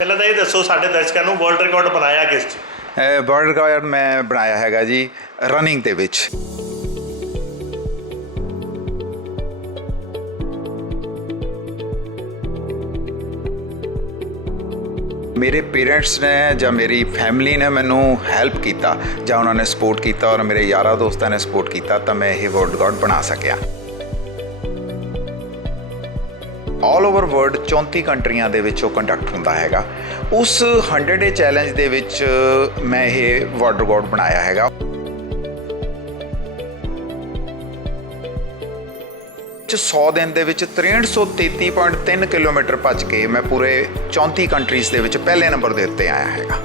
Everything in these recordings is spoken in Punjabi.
ਪਹਿਲਾਂ ਤਾਂ ਇਹ ਦੱਸੋ ਸਾਡੇ ਦਰਸ਼ਕਾਂ ਨੂੰ ਵਰਲਡ ਰਿਕਾਰਡ ਬਣਾਇਆ ਕਿਸ 'ਚ? ਵਰਲਡ ਰਿਕਾਰਡ ਮੈਂ ਬਣਾਇਆ ਹੈਗਾ ਜੀ ਰਨਿੰਗ ਦੇ ਵਿੱਚ। ਮੇਰੇ ਪੇਰੈਂਟਸ ਨੇ ਜਾਂ ਮੇਰੀ ਫੈਮਿਲੀ ਨੇ ਮੈਨੂੰ ਹੈਲਪ ਕੀਤਾ ਜਾਂ ਉਹਨਾਂ ਨੇ ਸਪੋਰਟ ਕੀਤਾ ਔਰ ਮੇਰੇ ਯਾਰਾਂ ਦੋਸਤਾਂ ਨੇ ਸਪੋਰਟ ਕੀਤਾ ਤਾਂ ਮੈਂ ਇਹ ਵਰਲਡ ਰਿਕਾਰਡ ਬਣਾ ਸਕਿਆ। ਆਲ ਓਵਰ ਵਰਲਡ 34 ਕੰਟਰੀਆਂ ਦੇ ਵਿੱਚ ਉਹ ਕੰਡਕਟ ਹੁੰਦਾ ਹੈਗਾ। ਉਸ 100 ਡੇ ਚੈਲੰਜ ਦੇ ਵਿੱਚ ਮੈਂ ਇਹ ਵਰਲਡ ਰਿਕਾਰਡ ਬਣਾਇਆ ਹੈਗਾ। 100 ਦਿਨ ਦੇ ਵਿੱਚ 6333.3 ਕਿਲੋਮੀਟਰ ਭੱਜ ਕੇ ਮੈਂ ਪੂਰੇ 34 ਕੰਟਰੀਜ਼ ਦੇ ਵਿੱਚ ਪਹਿਲੇ ਨੰਬਰ ਦੇ ਉੱਤੇ ਆਇਆ ਹੈਗਾ।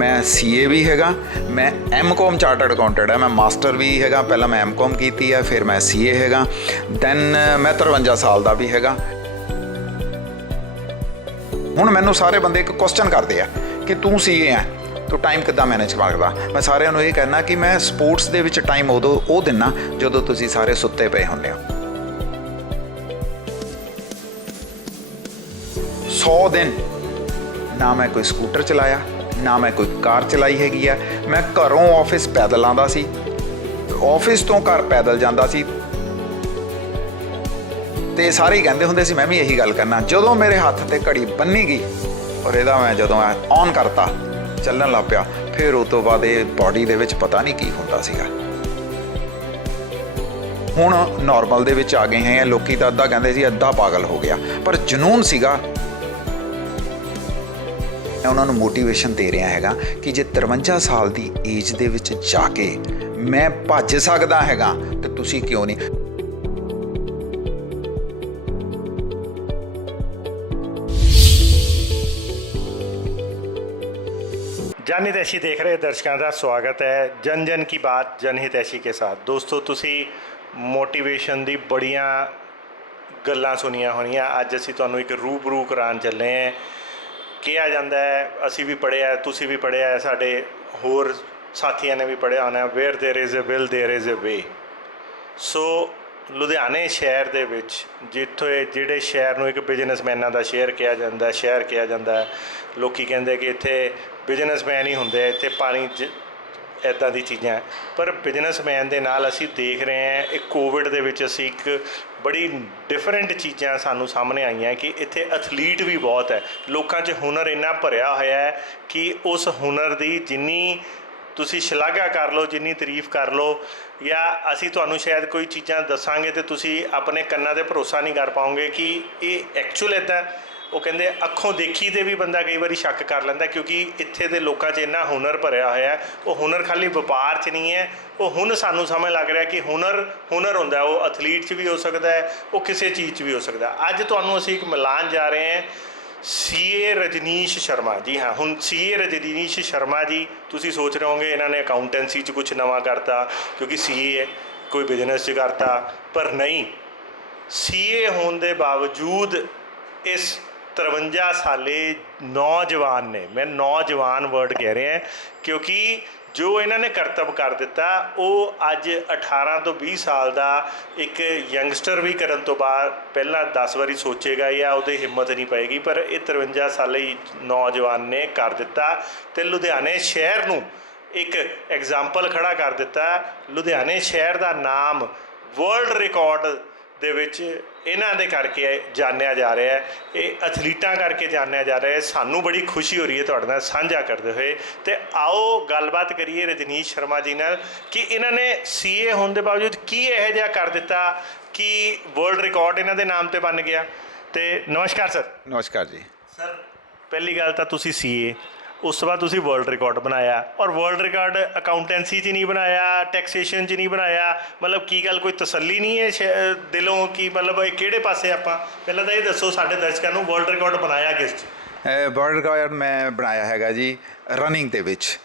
ਮੈਂ CA ਵੀ ਹੈਗਾ, ਮੈਂ MCOM ਚਾਰਟਰਡ ਅਕਾਊਂਟੈਂਟ ਹੈ, ਮੈਂ ਮਾਸਟਰ ਵੀ ਹੈਗਾ। ਪਹਿਲਾਂ ਮੈਂ MCOM ਕੀਤੀ ਹੈ, ਫਿਰ ਮੈਂ CA ਹੈਗਾ, ਦੈਨ ਮੈਂ 53 ਸਾਲ ਦਾ ਵੀ ਹੈਗਾ। ਹੁਣ ਮੈਨੂੰ ਸਾਰੇ ਬੰਦੇ ਇੱਕ ਕੁਐਸਚਨ ਕਰਦੇ ਆ ਕਿ ਤੂੰ CA ਹੈ, ਤੂੰ ਟਾਈਮ ਕਿੱਦਾਂ ਮੈਨੇਜ ਕਰਦਾ? ਮੈਂ ਸਾਰਿਆਂ ਨੂੰ ਇਹ ਕਹਿਣਾ ਕਿ ਮੈਂ ਸਪੋਰਟਸ ਦੇ ਵਿੱਚ ਟਾਈਮ ਉਦੋਂ ਉਹ ਦਿੰਦਾ ਜਦੋਂ ਤੁਸੀਂ ਸਾਰੇ ਸੁੱਤੇ ਪਏ ਹੁੰਦੇ ਹੋ। 100 ਦਿਨ ਨਾ ਮੈਂ ਕੋਈ ਸਕੂਟਰ ਚਲਾਇਆ, ਨਾ ਮੈਂ ਕੋਈ ਕਾਰ ਚਲਾਈ ਹੈਗੀ ਆ। ਮੈਂ ਘਰੋਂ ਆਫਿਸ ਪੈਦਲ ਆਉਂਦਾ ਸੀ, ਆਫਿਸ ਤੋਂ ਘਰ ਪੈਦਲ ਜਾਂਦਾ ਸੀ ਤੇ ਸਾਰੇ ਹੀ ਕਹਿੰਦੇ ਹੁੰਦੇ ਸੀ ਮੈਂ ਵੀ ਇਹੀ ਗੱਲ ਕਰਨਾ। ਜਦੋਂ ਮੇਰੇ ਹੱਥ ਤੇ ਘੜੀ ਬੰਨੀ ਗਈ ਔਰ ਇਹਦਾ ਮੈਂ ਜਦੋਂ ਔਨ ਕਰਤਾ ਚੱਲਣ ਲੱਗ ਪਿਆ, ਫਿਰ ਉਹ ਤੋਂ ਬਾਅਦ ਇਹ ਬਾਡੀ ਦੇ ਵਿੱਚ ਪਤਾ ਨਹੀਂ ਕੀ ਹੁੰਦਾ ਸੀਗਾ। ਹੁਣ ਨਾਰਮਲ ਦੇ ਵਿੱਚ ਆ ਗਏ ਹੈ। ਲੋਕੀ ਤਾਂ ਅੱਧਾ ਕਹਿੰਦੇ ਸੀ ਅੱਧਾ ਪਾਗਲ ਹੋ ਗਿਆ, ਪਰ ਜਨੂਨ ਸੀਗਾ। ਮੈਂ ਉਹਨਾਂ ਨੂੰ ਮੋਟੀਵੇਸ਼ਨ ਦੇ ਰਿਹਾ ਹੈਗਾ ਕਿ ਜੇ 53 ਸਾਲ ਦੀ ਏਜ ਦੇ ਵਿੱਚ ਜਾ ਕੇ ਮੈਂ ਭੱਜ ਸਕਦਾ ਹੈਗਾ ਤੇ ਤੁਸੀਂ ਕਿਉਂ ਨਹੀਂ? ਜਨ ਹਿਤੈਸ਼ੀ ਦੇਖ ਰਹੇ ਦਰਸ਼ਕਾਂ ਦਾ ਸਵਾਗਤ ਹੈ ਜਨ ਜਨ ਕੀ ਬਾਤ ਜਨ ਹਿਤੈਸ਼ੀ ਕੇ ਸਾਥ। ਦੋਸਤੋ, ਤੁਸੀਂ ਮੋਟੀਵੇਸ਼ਨ ਦੀ ਬੜੀਆਂ ਗੱਲਾਂ ਸੁਣੀਆਂ ਹੋਣੀਆਂ। ਅੱਜ ਅਸੀਂ ਤੁਹਾਨੂੰ ਇੱਕ ਰੂਬਰੂ ਕਰਾਉਣ ਚੱਲੇ ਹਾਂ। ਕਿਹਾ ਜਾਂਦਾ ਹੈ, ਅਸੀਂ ਵੀ ਪੜ੍ਹਿਆ, ਤੁਸੀਂ ਵੀ ਪੜ੍ਹਿਆ, ਸਾਡੇ ਹੋਰ ਸਾਥੀਆਂ ਨੇ ਵੀ ਪੜ੍ਹਿਆ ਹੋਣਾ, where there is a will there is a way. So ਲੁਧਿਆਣੇ ਸ਼ਹਿਰ ਦੇ ਵਿੱਚ ਜਿਹੜੇ ਸ਼ਹਿਰ ਨੂੰ ਇੱਕ ਬਿਜ਼ਨਸਮੈਨਾਂ ਦਾ ਸ਼ਹਿਰ ਕਿਹਾ ਜਾਂਦਾ, ਲੋਕੀ ਕਹਿੰਦੇ ਕਿ ਇੱਥੇ ਬਿਜ਼ਨਸਮੈਨ ਹੀ ਹੁੰਦੇ, ਇੱਥੇ ਪਾਣੀ 'ਚ ਇੱਦਾਂ ਦੀ ਚੀਜ਼ਾਂ। ਪਰ ਬਿਜ਼ਨਸਮੈਨ ਦੇ ਨਾਲ ਅਸੀਂ ਦੇਖ ਰਹੇ ਹਾਂ ਇਹ ਕੋਵਿਡ ਦੇ ਵਿੱਚ ਅਸੀਂ ਇੱਕ ਬੜੀ ਡਿਫਰੈਂਟ ਚੀਜ਼ਾਂ ਸਾਨੂੰ ਸਾਹਮਣੇ ਆਈਆਂ ਕਿ ਇੱਥੇ ਐਥਲੀਟ ਵੀ ਬਹੁਤ ਹੈ। ਲੋਕਾਂ 'ਚ ਹੁਨਰ ਇੰਨਾ ਭਰਿਆ ਹੋਇਆ ਹੈ ਕਿ ਉਸ ਹੁਨਰ ਦੀ ਜਿੰਨੀ ਤੁਸੀਂ ਸ਼ਲਾਘਾ ਕਰ ਲਓ, ਜਿੰਨੀ ਤਾਰੀਫ ਕਰ ਲਓ, ਜਾਂ ਅਸੀਂ ਤੁਹਾਨੂੰ ਸ਼ਾਇਦ ਕੋਈ ਚੀਜ਼ਾਂ ਦੱਸਾਂਗੇ ਤੇ ਤੁਸੀਂ ਆਪਣੇ ਕੰਨਾਂ 'ਤੇ ਭਰੋਸਾ ਨਹੀਂ ਕਰ ਪਾਓਗੇ ਕਿ ਇਹ ਐਕਚੁਅਲ ਇੱਦਾਂ। ਉਹ ਕਹਿੰਦੇ ਅੱਖੋਂ ਦੇਖੀ ਤੇ ਵੀ ਬੰਦਾ ਕਈ ਵਾਰੀ ਸ਼ੱਕ ਕਰ ਲੈਂਦਾ, ਕਿਉਂਕਿ ਇੱਥੇ ਦੇ ਲੋਕਾਂ 'ਚ ਇੰਨਾ ਹੁਨਰ ਭਰਿਆ ਹੋਇਆ। ਉਹ ਹੁਨਰ ਖਾਲੀ ਵਪਾਰ 'ਚ ਨਹੀਂ ਹੈ, ਉਹ ਹੁਣ ਸਾਨੂੰ ਸਮਝ ਲੱਗ ਰਿਹਾ ਕਿ ਹੁਨਰ ਹੁੰਦਾ, ਉਹ ਐਥਲੀਟ 'ਚ ਵੀ ਹੋ ਸਕਦਾ ਹੈ, ਉਹ ਕਿਸੇ ਚੀਜ਼ 'ਚ ਵੀ ਹੋ ਸਕਦਾ। ਅੱਜ ਤੁਹਾਨੂੰ ਅਸੀਂ ਇੱਕ ਮਿਲਾਨ ਜਾ ਰਹੇ ਹਾਂ CA ਰਜਨੀਸ਼ ਸ਼ਰਮਾ। ਜੀ ਹਾਂ, ਹੁਣ CA ਰਜਨੀਸ਼ ਸ਼ਰਮਾ ਜੀ, ਤੁਸੀਂ ਸੋਚ ਰਹੇ ਹੋਗੇ ਇਹਨਾਂ ਨੇ ਅਕਾਊਂਟੈਂਸੀ 'ਚ ਕੁਛ ਨਵਾਂ ਕਰਤਾ ਕਿਉਂਕਿ CA ਹੈ, ਕੋਈ ਬਿਜ਼ਨਸ 'ਚ ਕਰਤਾ, ਪਰ ਨਹੀਂ। CA ਹੋਣ ਦੇ ਬਾਵਜੂਦ ਇਸ 53 ਸਾਲੇ ਨੌਜਵਾਨ ਨੇ, ਮੈਂ ਨੌਜਵਾਨ ਵਰਡ ਕਹਿ ਰਿਹਾ ਕਿਉਂਕਿ ਜੋ ਇਹਨਾਂ ਨੇ ਕਰਤੱਵ ਕਰ ਦਿੱਤਾ ਉਹ ਅੱਜ 18 ਤੋਂ 20 ਸਾਲ ਦਾ ਇੱਕ ਯੰਗਸਟਰ ਵੀ ਕਰਨ ਤੋਂ ਬਾਅਦ ਪਹਿਲਾਂ 10 ਵਾਰੀ ਸੋਚੇਗਾ ਜਾਂ ਉਹਦੀ ਹਿੰਮਤ ਨਹੀਂ ਪਏਗੀ, ਪਰ ਇਹ 53 ਸਾਲੀ ਨੌਜਵਾਨ ਨੇ ਕਰ ਦਿੱਤਾ ਤੇ ਲੁਧਿਆਣੇ ਸ਼ਹਿਰ ਨੂੰ ਇੱਕ ਐਗਜ਼ਾਮਪਲ ਖੜਾ ਕਰ ਦਿੱਤਾ। ਲੁਧਿਆਣੇ ਸ਼ਹਿਰ ਦਾ ਨਾਮ ਵਰਲਡ ਰਿਕਾਰਡ ਦੇ ਵਿੱਚ ਇਹਨਾਂ ਦੇ ਕਰਕੇ ਜਾਣਿਆ ਜਾ ਰਿਹਾ ਹੈ, ਇਹ ਐਥਲੀਟਾਂ ਕਰਕੇ ਜਾਣਿਆ ਜਾ ਰਿਹਾ ਹੈ। ਸਾਨੂੰ ਬੜੀ ਖੁਸ਼ੀ ਹੋ ਰਹੀ ਹੈ ਤੁਹਾਡੇ ਨਾਲ ਸਾਂਝਾ ਕਰਦੇ ਹੋਏ। ਤੇ ਆਓ ਗੱਲਬਾਤ ਕਰੀਏ ਰਜਨੀਸ਼ ਸ਼ਰਮਾ ਜੀ ਨਾਲ ਕਿ ਇਹਨਾਂ ਨੇ CA ਹੋਣ ਦੇ ਬਾਵਜੂਦ ਕੀ ਇਹੋ ਜਿਹਾ ਕਰ ਦਿੱਤਾ ਕਿ ਵਰਲਡ ਰਿਕਾਰਡ ਇਹਨਾਂ ਦੇ ਨਾਮ ਤੇ ਬਣ ਗਿਆ। ਤੇ ਨਮਸਕਾਰ ਸਰ। ਨਮਸਕਾਰ ਜੀ। ਸਰ, ਪਹਿਲੀ ਗੱਲ ਤਾਂ ਤੁਸੀਂ CA, ਉਸ ਤੋਂ ਬਾਅਦ ਤੁਸੀਂ ਵਰਲਡ ਰਿਕਾਰਡ ਬਣਾਇਆ, ਔਰ ਵਰਲਡ ਰਿਕਾਰਡ ਅਕਾਊਂਟੈਂਸੀ 'ਚ ਨਹੀਂ ਬਣਾਇਆ, ਟੈਕਸੇਸ਼ਨ 'ਚ ਨਹੀਂ ਬਣਾਇਆ। ਮਤਲਬ ਕੀ ਗੱਲ, ਕੋਈ ਤਸੱਲੀ ਨਹੀਂ ਹੈ ਦਿਲੋਂ ਕਿ ਮਤਲਬ ਇਹ ਕਿਹੜੇ ਪਾਸੇ ਆਪਾਂ? ਪਹਿਲਾਂ ਤਾਂ ਇਹ ਦੱਸੋ ਸਾਡੇ ਦਰਸ਼ਕਾਂ ਨੂੰ ਵਰਲਡ ਰਿਕਾਰਡ ਬਣਾਇਆ ਕਿਸ 'ਚ? ਵਰਲਡ ਰਿਕਾਰਡ ਮੈਂ ਬਣਾਇਆ ਹੈਗਾ ਜੀ ਰਨਿੰਗ ਦੇ ਵਿੱਚ।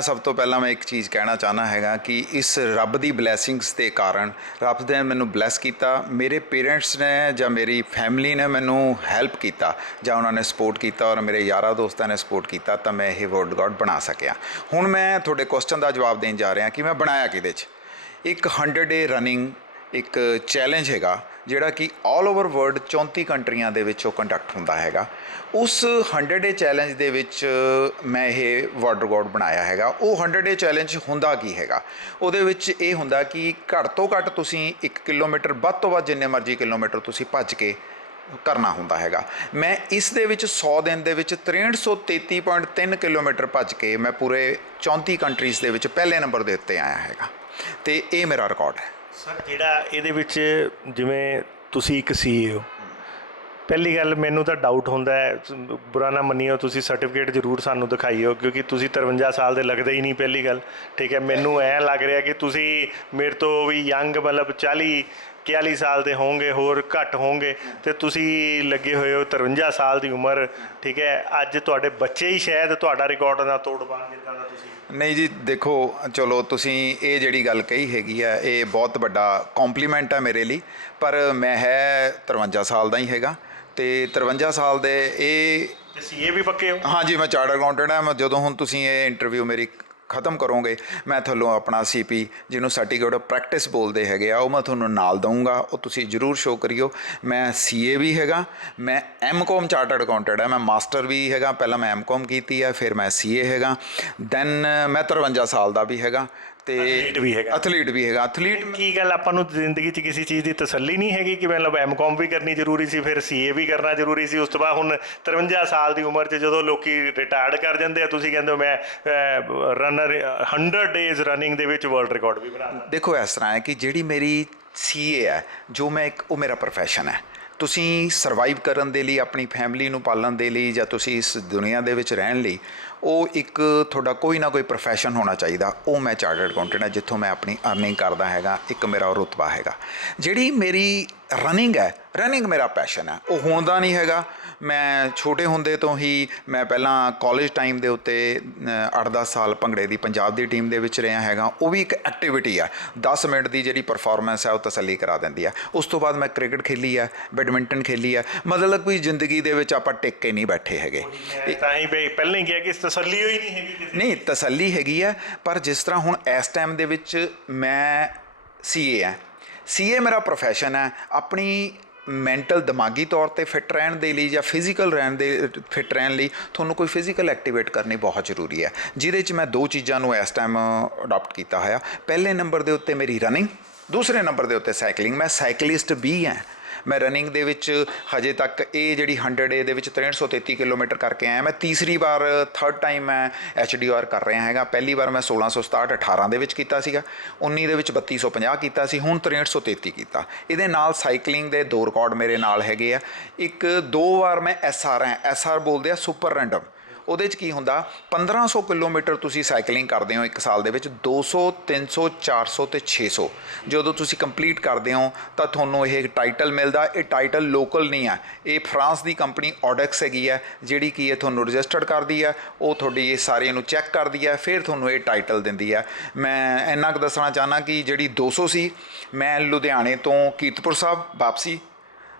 ਸਭ ਤੋਂ ਪਹਿਲਾਂ ਮੈਂ ਇੱਕ ਚੀਜ਼ ਕਹਿਣਾ ਚਾਹੁੰਦਾ ਹੈਗਾ ਕਿ ਇਸ ਰੱਬ ਦੀ ਬਲੈਸਿੰਗਸ ਦੇ ਕਾਰਨ, ਰੱਬ ਨੇ ਮੈਨੂੰ ਬਲੈਸ ਕੀਤਾ, ਮੇਰੇ ਪੇਰੈਂਟਸ ਨੇ ਜਾਂ ਮੇਰੀ ਫੈਮਿਲੀ ਨੇ ਮੈਨੂੰ ਹੈਲਪ ਕੀਤਾ ਜਾਂ ਉਹਨਾਂ ਨੇ ਸਪੋਰਟ ਕੀਤਾ ਔਰ ਮੇਰੇ ਯਾਰਾਂ ਦੋਸਤਾਂ ਨੇ ਸਪੋਰਟ ਕੀਤਾ ਤਾਂ ਮੈਂ ਇਹ ਵਰਲਡ ਰਿਕਾਰਡ ਬਣਾ ਸਕਿਆ। ਹੁਣ ਮੈਂ ਤੁਹਾਡੇ ਕੁਐਸਚਨ ਦਾ ਜਵਾਬ ਦੇਣ ਜਾ ਰਿਹਾ ਕਿ ਮੈਂ ਬਣਾਇਆ ਕਿਹਦੇ 'ਚ। ਇੱਕ 100 ਡੇ ਰਨਿੰਗ ਇੱਕ ਚੈਲੰਜ ਹੈਗਾ ਜਿਹੜਾ ਕਿ ਆਲ ਓਵਰ ਵਰਲਡ 34 ਕੰਟਰੀਆਂ ਦੇ ਵਿੱਚ ਉਹ ਕੰਡਕਟ ਹੁੰਦਾ ਹੈਗਾ। ਉਸ 100 ਡੇ ਚੈਲੰਜ ਦੇ ਵਿੱਚ ਮੈਂ ਇਹ ਵਰਲਡ ਰਿਕਾਰਡ ਬਣਾਇਆ ਹੈਗਾ। ਉਹ 100 ਡੇ ਚੈਲੰਜ ਹੁੰਦਾ ਕੀ ਹੈਗਾ, ਉਹਦੇ ਵਿੱਚ ਇਹ ਹੁੰਦਾ ਕਿ ਘੱਟ ਤੋਂ ਘੱਟ ਤੁਸੀਂ 1 ਕਿਲੋਮੀਟਰ, ਵੱਧ ਤੋਂ ਵੱਧ ਜਿੰਨੇ ਮਰਜ਼ੀ ਕਿਲੋਮੀਟਰ ਤੁਸੀਂ ਭੱਜ ਕੇ ਕਰਨਾ ਹੁੰਦਾ ਹੈਗਾ। ਮੈਂ ਇਸ ਦੇ ਵਿੱਚ 100 ਦਿਨ ਦੇ ਵਿੱਚ 6333.3 ਕਿਲੋਮੀਟਰ ਭੱਜ ਕੇ ਮੈਂ ਪੂਰੇ 34 ਕੰਟਰੀਜ਼ ਦੇ ਵਿੱਚ ਪਹਿਲੇ ਨੰਬਰ ਦੇ ਉੱਤੇ ਆਇਆ ਹੈਗਾ, ਅਤੇ ਇਹ ਮੇਰਾ ਰਿਕਾਰਡ ਹੈ। ਸਰ ਜਿਹੜਾ ਇਹਦੇ ਵਿੱਚ ਜਿਵੇਂ ਤੁਸੀਂ ਇੱਕ CEO ਹੋ, ਪਹਿਲੀ ਗੱਲ ਮੈਨੂੰ ਤਾਂ ਡਾਊਟ ਹੁੰਦਾ ਹੈ, ਬੁਰਾ ਨਾ ਮੰਨਿਓ, ਤੁਸੀਂ ਸਰਟੀਫਿਕੇਟ ਜ਼ਰੂਰ ਸਾਨੂੰ ਦਿਖਾਈਓ ਕਿਉਂਕਿ ਤੁਸੀਂ 53 ਸਾਲ ਦੇ ਲੱਗਦੇ ਹੀ ਨਹੀਂ ਪਹਿਲੀ ਗੱਲ, ਠੀਕ ਹੈ। ਮੈਨੂੰ ਐਂ ਲੱਗ ਰਿਹਾ ਕਿ ਤੁਸੀਂ ਮੇਰੇ ਤੋਂ ਵੀ ਯੰਗ, ਮਤਲਬ 40-41 ਸਾਲ ਦੇ ਹੋਣਗੇ, ਹੋਰ ਘੱਟ ਹੋਣਗੇ, ਅਤੇ ਤੁਸੀਂ ਲੱਗੇ ਹੋਏ ਹੋ 53 ਸਾਲ ਦੀ ਉਮਰ, ਠੀਕ ਹੈ। ਅੱਜ ਤੁਹਾਡੇ ਬੱਚੇ ਹੀ ਸ਼ਾਇਦ ਤੁਹਾਡਾ ਰਿਕਾਰਡ ਨਾ ਤੋੜ ਪਾਉਣ, ਜਿੱਦਾਂ ਦਾ ਤੁਸੀਂ। ਨਹੀਂ ਜੀ, ਦੇਖੋ, ਚਲੋ ਤੁਸੀਂ ਇਹ ਜਿਹੜੀ ਗੱਲ ਕਹੀ ਹੈਗੀ ਆ, ਇਹ ਬਹੁਤ ਵੱਡਾ ਕੰਪਲੀਮੈਂਟ ਹੈ ਮੇਰੇ ਲਈ, ਪਰ ਮੈਂ ਹੈ 53 ਸਾਲ ਦਾ ਹੀ ਹੈਗਾ, ਅਤੇ 53 ਸਾਲ ਦੇ ਇਹ CA ਵੀ ਪੱਕੇ ਹੋ? ਹਾਂਜੀ, ਮੈਂ ਚਾਰਟਰ ਅਕਾਊਂਟੈਂਟ ਹਾਂ। ਜਦੋਂ ਹੁਣ ਤੁਸੀਂ ਇਹ ਇੰਟਰਵਿਊ ਮੇਰੀ ख़त्म ਕਰੋਗੇ, ਮੈਂ ਤੁਹਾਨੂੰ ਆਪਣਾ CP, ਜਿਹਨੂੰ ਸਰਟੀਫਿਕੇਟ ਆਫ ਪ੍ਰੈਕਟਿਸ ਬੋਲਦੇ ਹੈਗੇ ਆ, ਉਹ ਮੈਂ ਤੁਹਾਨੂੰ ਨਾਲ ਦਊਂਗਾ, ਉਹ ਤੁਸੀਂ ਜ਼ਰੂਰ ਸ਼ੋਅ ਕਰਿਓ। ਮੈਂ CA ਵੀ ਹੈਗਾ, ਮੈਂ MCOM ਚਾਰਟਰਡ ਅਕਾਊਂਟੈਂਟ ਹੈ, ਮੈਂ ਮਾਸਟਰ ਵੀ ਹੈਗਾ। ਪਹਿਲਾਂ ਮੈਂ MCOM ਕੀਤੀ ਹੈ, ਫਿਰ ਮੈਂ CA ਹੈਗਾ, ਦੈਨ ਮੈਂ 53 ਸਾਲ ਦਾ ਵੀ ਹੈਗਾ, ਅਤੇ ਐਥਲੀਟ ਵੀ ਹੈਗਾ। ਐਥਲੀਟ ਕੀ ਗੱਲ, ਆਪਾਂ ਨੂੰ ਜ਼ਿੰਦਗੀ 'ਚ ਕਿਸੇ ਚੀਜ਼ ਦੀ ਤਸੱਲੀ ਨਹੀਂ ਹੈਗੀ ਕਿ ਮਤਲਬ MCOM ਵੀ ਕਰਨੀ ਜ਼ਰੂਰੀ ਸੀ, ਫਿਰ CA ਵੀ ਕਰਨਾ ਜ਼ਰੂਰੀ ਸੀ, ਉਸ ਤੋਂ ਬਾਅਦ ਹੁਣ 53 ਸਾਲ ਦੀ ਉਮਰ 'ਚ ਜਦੋਂ ਲੋਕੀ ਰਿਟਾਇਰਡ ਕਰ ਜਾਂਦੇ ਆ, ਤੁਸੀਂ ਕਹਿੰਦੇ ਹੋ ਮੈਂ ਰਨਰ 100 ਡੇਜ਼ ਰਨਿੰਗ ਦੇ ਵਿੱਚ ਵਰਲਡ ਰਿਕਾਰਡ ਵੀ ਬਣਾ ਦਿੱਤਾ। ਦੇਖੋ, ਇਸ ਤਰ੍ਹਾਂ ਹੈ ਕਿ ਜਿਹੜੀ ਮੇਰੀ CA ਹੈ, ਜੋ ਮੈਂ ਉਹ ਮੇਰਾ ਪ੍ਰੋਫੈਸ਼ਨ ਹੈ। ਤੁਸੀਂ ਸਰਵਾਈਵ ਕਰਨ ਦੇ ਲਈ, ਆਪਣੀ ਫੈਮਿਲੀ ਨੂੰ ਪਾਲਣ ਦੇ ਲਈ, ਜਾਂ ਤੁਸੀਂ ਇਸ ਦੁਨੀਆ ਦੇ ਵਿੱਚ ਰਹਿਣ ਲਈ, ਉਹ ਇੱਕ ਤੁਹਾਡਾ ਕੋਈ ਨਾ ਕੋਈ ਪ੍ਰੋਫੈਸ਼ਨ ਹੋਣਾ ਚਾਹੀਦਾ। ਉਹ ਮੈਂ ਚਾਰਟਰਡ ਅਕਾਊਂਟੈਂਟ ਹਾਂ, ਜਿੱਥੋਂ ਮੈਂ ਆਪਣੀ ਅਰਨਿੰਗ ਕਰਦਾ ਹੈਗਾ। ਇੱਕ ਮੇਰਾ ਉਹ ਰੁਤਬਾ ਹੈਗਾ। ਜਿਹੜੀ ਮੇਰੀ ਰਨਿੰਗ ਹੈ, ਰਨਿੰਗ ਮੇਰਾ ਪੈਸ਼ਨ ਹੈ, ਉਹ ਹੁਣ ਦਾ ਨਹੀਂ ਹੈਗਾ। ਮੈਂ ਛੋਟੇ ਹੁੰਦੇ ਤੋਂ ਹੀ, ਮੈਂ ਪਹਿਲਾਂ ਕਾਲਜ ਟਾਈਮ ਦੇ ਉੱਤੇ 8-10 ਸਾਲ ਭੰਗੜੇ ਦੀ ਪੰਜਾਬ ਦੀ ਟੀਮ ਦੇ ਵਿੱਚ ਰਿਹਾ ਹੈਗਾ। ਉਹ ਵੀ ਇੱਕ ਐਕਟੀਵਿਟੀ ਆ, 10 ਮਿੰਟ ਦੀ ਜਿਹੜੀ ਪਰਫਾਰਮੈਂਸ ਹੈ ਉਹ ਤਸੱਲੀ ਕਰਾ ਦਿੰਦੀ ਹੈ। ਉਸ ਤੋਂ ਬਾਅਦ ਮੈਂ ਕ੍ਰਿਕਟ ਖੇਲੀ ਹੈ, ਬੈਡਮਿੰਟਨ ਖੇਲੀ ਹੈ। ਮਤਲਬ ਕੋਈ ਜ਼ਿੰਦਗੀ ਦੇ ਵਿੱਚ ਆਪਾਂ ਟਿਕ ਕੇ ਨਹੀਂ ਬੈਠੇ ਹੈਗੇ। ਤਾਂ ਹੀ ਪਹਿਲਾਂ ਹੀ ਕਿਹਾ ਕਿ ਤਸੱਲੀ ਹੋਈ ਨਹੀਂ ਹੈਗੀ। ਨਹੀਂ, ਤਸੱਲੀ ਹੈਗੀ ਹੈ, ਪਰ ਜਿਸ ਤਰ੍ਹਾਂ ਹੁਣ ਇਸ ਟਾਈਮ ਦੇ ਵਿੱਚ ਮੈਂ CA ਹੈ। CA ਮੇਰਾ ਪ੍ਰੋਫੈਸ਼ਨ ਹੈ। ਆਪਣੀ ਮੈਂਟਲ, ਦਿਮਾਗੀ ਤੌਰ 'ਤੇ ਫਿੱਟ ਰਹਿਣ ਦੇ ਲਈ, ਜਾਂ ਫਿਜ਼ੀਕਲ ਫਿੱਟ ਰਹਿਣ ਲਈ ਤੁਹਾਨੂੰ ਕੋਈ ਫਿਜ਼ੀਕਲ ਐਕਟੀਵੇਟ ਕਰਨੀ ਬਹੁਤ ਜ਼ਰੂਰੀ ਹੈ, ਜਿਹਦੇ 'ਚ ਮੈਂ 2 ਚੀਜ਼ਾਂ ਨੂੰ ਇਸ ਟਾਈਮ ਅਡਾਪਟ ਕੀਤਾ ਹੋਇਆ। ਪਹਿਲੇ ਨੰਬਰ ਦੇ ਉੱਤੇ ਮੇਰੀ ਰਨਿੰਗ, ਦੂਸਰੇ ਨੰਬਰ ਦੇ ਉੱਤੇ ਸਾਈਕਲਿੰਗ। ਮੈਂ ਸਾਈਕਲਿਸਟ ਵੀ ਹਾਂ। ਮੈਂ ਰਨਿੰਗ ਦੇ ਵਿੱਚ ਹਜੇ ਤੱਕ ਇਹ ਜਿਹੜੀ 100 ਡੇ ਦੇ ਵਿੱਚ 6333 ਕਿਲੋਮੀਟਰ ਕਰਕੇ ਆਇਆ। ਮੈਂ ਤੀਸਰੀ ਵਾਰ, 3rd ਟਾਈਮ ਮੈਂ HDR ਕਰ ਰਿਹਾ ਹੈਗਾ। ਪਹਿਲੀ ਵਾਰ ਮੈਂ 1667 18 ਦੇ ਵਿੱਚ ਕੀਤਾ ਸੀਗਾ, 19 ਦੇ ਵਿੱਚ 3250 ਕੀਤਾ ਸੀ, ਹੁਣ 6333 ਕੀਤਾ। ਇਹਦੇ ਨਾਲ ਸਾਈਕਲਿੰਗ ਦੇ 2 ਰਿਕਾਰਡ ਮੇਰੇ ਨਾਲ ਹੈਗੇ ਆ। ਇੱਕ 2 ਵਾਰ ਮੈਂ SR ਹੈ, SR ਬੋਲਦੇ ਆ ਸੁਪਰ ਰੈਂਡਮ। ਉਹਦੇ 'ਚ ਕੀ ਹੁੰਦਾ, 1500 ਕਿਲੋਮੀਟਰ ਤੁਸੀਂ ਸਾਈਕਲਿੰਗ ਕਰਦੇ ਹੋ ਇੱਕ ਸਾਲ ਦੇ ਵਿੱਚ, 200, 300, 400 ਅਤੇ 600 ਜਦੋਂ ਤੁਸੀਂ ਕੰਪਲੀਟ ਕਰਦੇ ਹੋ ਤਾਂ ਤੁਹਾਨੂੰ ਇਹ ਟਾਈਟਲ ਮਿਲਦਾ। ਇਹ ਟਾਈਟਲ ਲੋਕਲ ਨਹੀਂ ਹੈ, ਇਹ ਫਰਾਂਸ ਦੀ ਕੰਪਨੀ ਔਡੈਕਸ ਹੈਗੀ ਹੈ, ਜਿਹੜੀ ਕੀ ਹੈ ਤੁਹਾਨੂੰ ਰਜਿਸਟਰਡ ਕਰਦੀ ਹੈ। ਉਹ ਤੁਹਾਡੀ ਇਹ ਸਾਰਿਆਂ ਨੂੰ ਚੈੱਕ ਕਰਦੀ ਹੈ, ਫਿਰ ਤੁਹਾਨੂੰ ਇਹ ਟਾਈਟਲ ਦਿੰਦੀ ਹੈ। ਮੈਂ ਇੰਨਾ ਕੁ ਦੱਸਣਾ ਚਾਹੁੰਦਾ ਕਿ ਜਿਹੜੀ 200 ਸੀ, ਮੈਂ ਲੁਧਿਆਣੇ ਤੋਂ ਕੀਰਤਪੁਰ ਸਾਹਿਬ ਵਾਪਸੀ।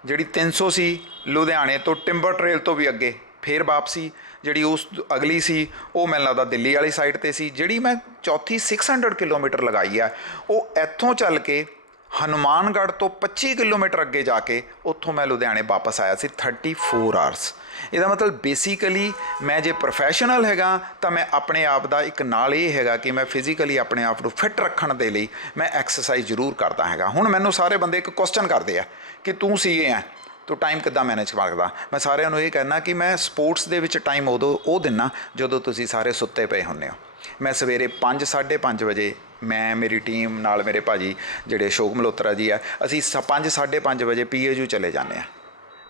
ਜਿਹੜੀ 300 ਸੀ, ਲੁਧਿਆਣੇ ਤੋਂ ਟਿੰਬਰ ਟ੍ਰੇਲ ਤੋਂ ਵੀ ਅੱਗੇ ਫਿਰ ਵਾਪਸੀ। ਜਿਹੜੀ ਉਸ ਅਗਲੀ ਸੀ, ਉਹ ਮੈਨੂੰ ਲੱਗਦਾ ਦਿੱਲੀ ਵਾਲੀ ਸਾਈਡ 'ਤੇ ਸੀ। ਜਿਹੜੀ ਮੈਂ ਚੌਥੀ 600 ਕਿਲੋਮੀਟਰ ਲਗਾਈ ਆ, ਉਹ ਇੱਥੋਂ ਚੱਲ ਕੇ ਹਨੂੰਮਾਨਗੜ੍ਹ ਤੋਂ 25 ਕਿਲੋਮੀਟਰ ਅੱਗੇ ਜਾ ਕੇ ਉੱਥੋਂ ਮੈਂ ਲੁਧਿਆਣੇ ਵਾਪਸ ਆਇਆ ਸੀ 34 ਆਵਰਸ। ਇਹਦਾ ਮਤਲਬ ਬੇਸਿਕਲੀ ਮੈਂ ਜੇ ਪ੍ਰੋਫੈਸ਼ਨਲ ਹੈਗਾ ਤਾਂ ਮੈਂ ਆਪਣੇ ਆਪ ਦਾ ਇੱਕ ਨਾਲ ਇਹ ਹੈਗਾ ਕਿ ਮੈਂ ਫਿਜ਼ੀਕਲੀ ਆਪਣੇ ਆਪ ਨੂੰ ਫਿੱਟ ਰੱਖਣ ਦੇ ਲਈ ਮੈਂ ਐਕਸਰਸਾਈਜ਼ ਜ਼ਰੂਰ ਕਰਦਾ ਹੈਗਾ। ਹੁਣ ਮੈਨੂੰ ਸਾਰੇ ਬੰਦੇ ਇੱਕ ਕੁਐਸਚਨ ਕਰਦੇ ਆ ਕਿ ਤੂੰ CA ਹੈ, ਤੂੰ ਟਾਈਮ ਕਿੱਦਾਂ ਮੈਨੇਜ ਕਰਦਾ। ਮੈਂ ਸਾਰਿਆਂ ਨੂੰ ਇਹ ਕਹਿਣਾ ਕਿ ਮੈਂ ਸਪੋਰਟਸ ਦੇ ਵਿੱਚ ਟਾਈਮ ਉਦੋਂ ਉਹ ਦਿੰਦਾ ਜਦੋਂ ਤੁਸੀਂ ਸਾਰੇ ਸੁੱਤੇ ਪਏ ਹੁੰਦੇ ਹੋ। ਮੈਂ ਸਵੇਰੇ 5, 5:30 ਵਜੇ, ਮੈਂ ਮੇਰੀ ਟੀਮ ਨਾਲ ਮੇਰੇ ਭਾਜੀ ਜਿਹੜੇ ਅਸ਼ੋਕ ਮਲਹੋਤਰਾ ਜੀ ਆ, ਅਸੀਂ 5, 5:30 ਵਜੇ PAU ਚਲੇ ਜਾਂਦੇ ਹਾਂ।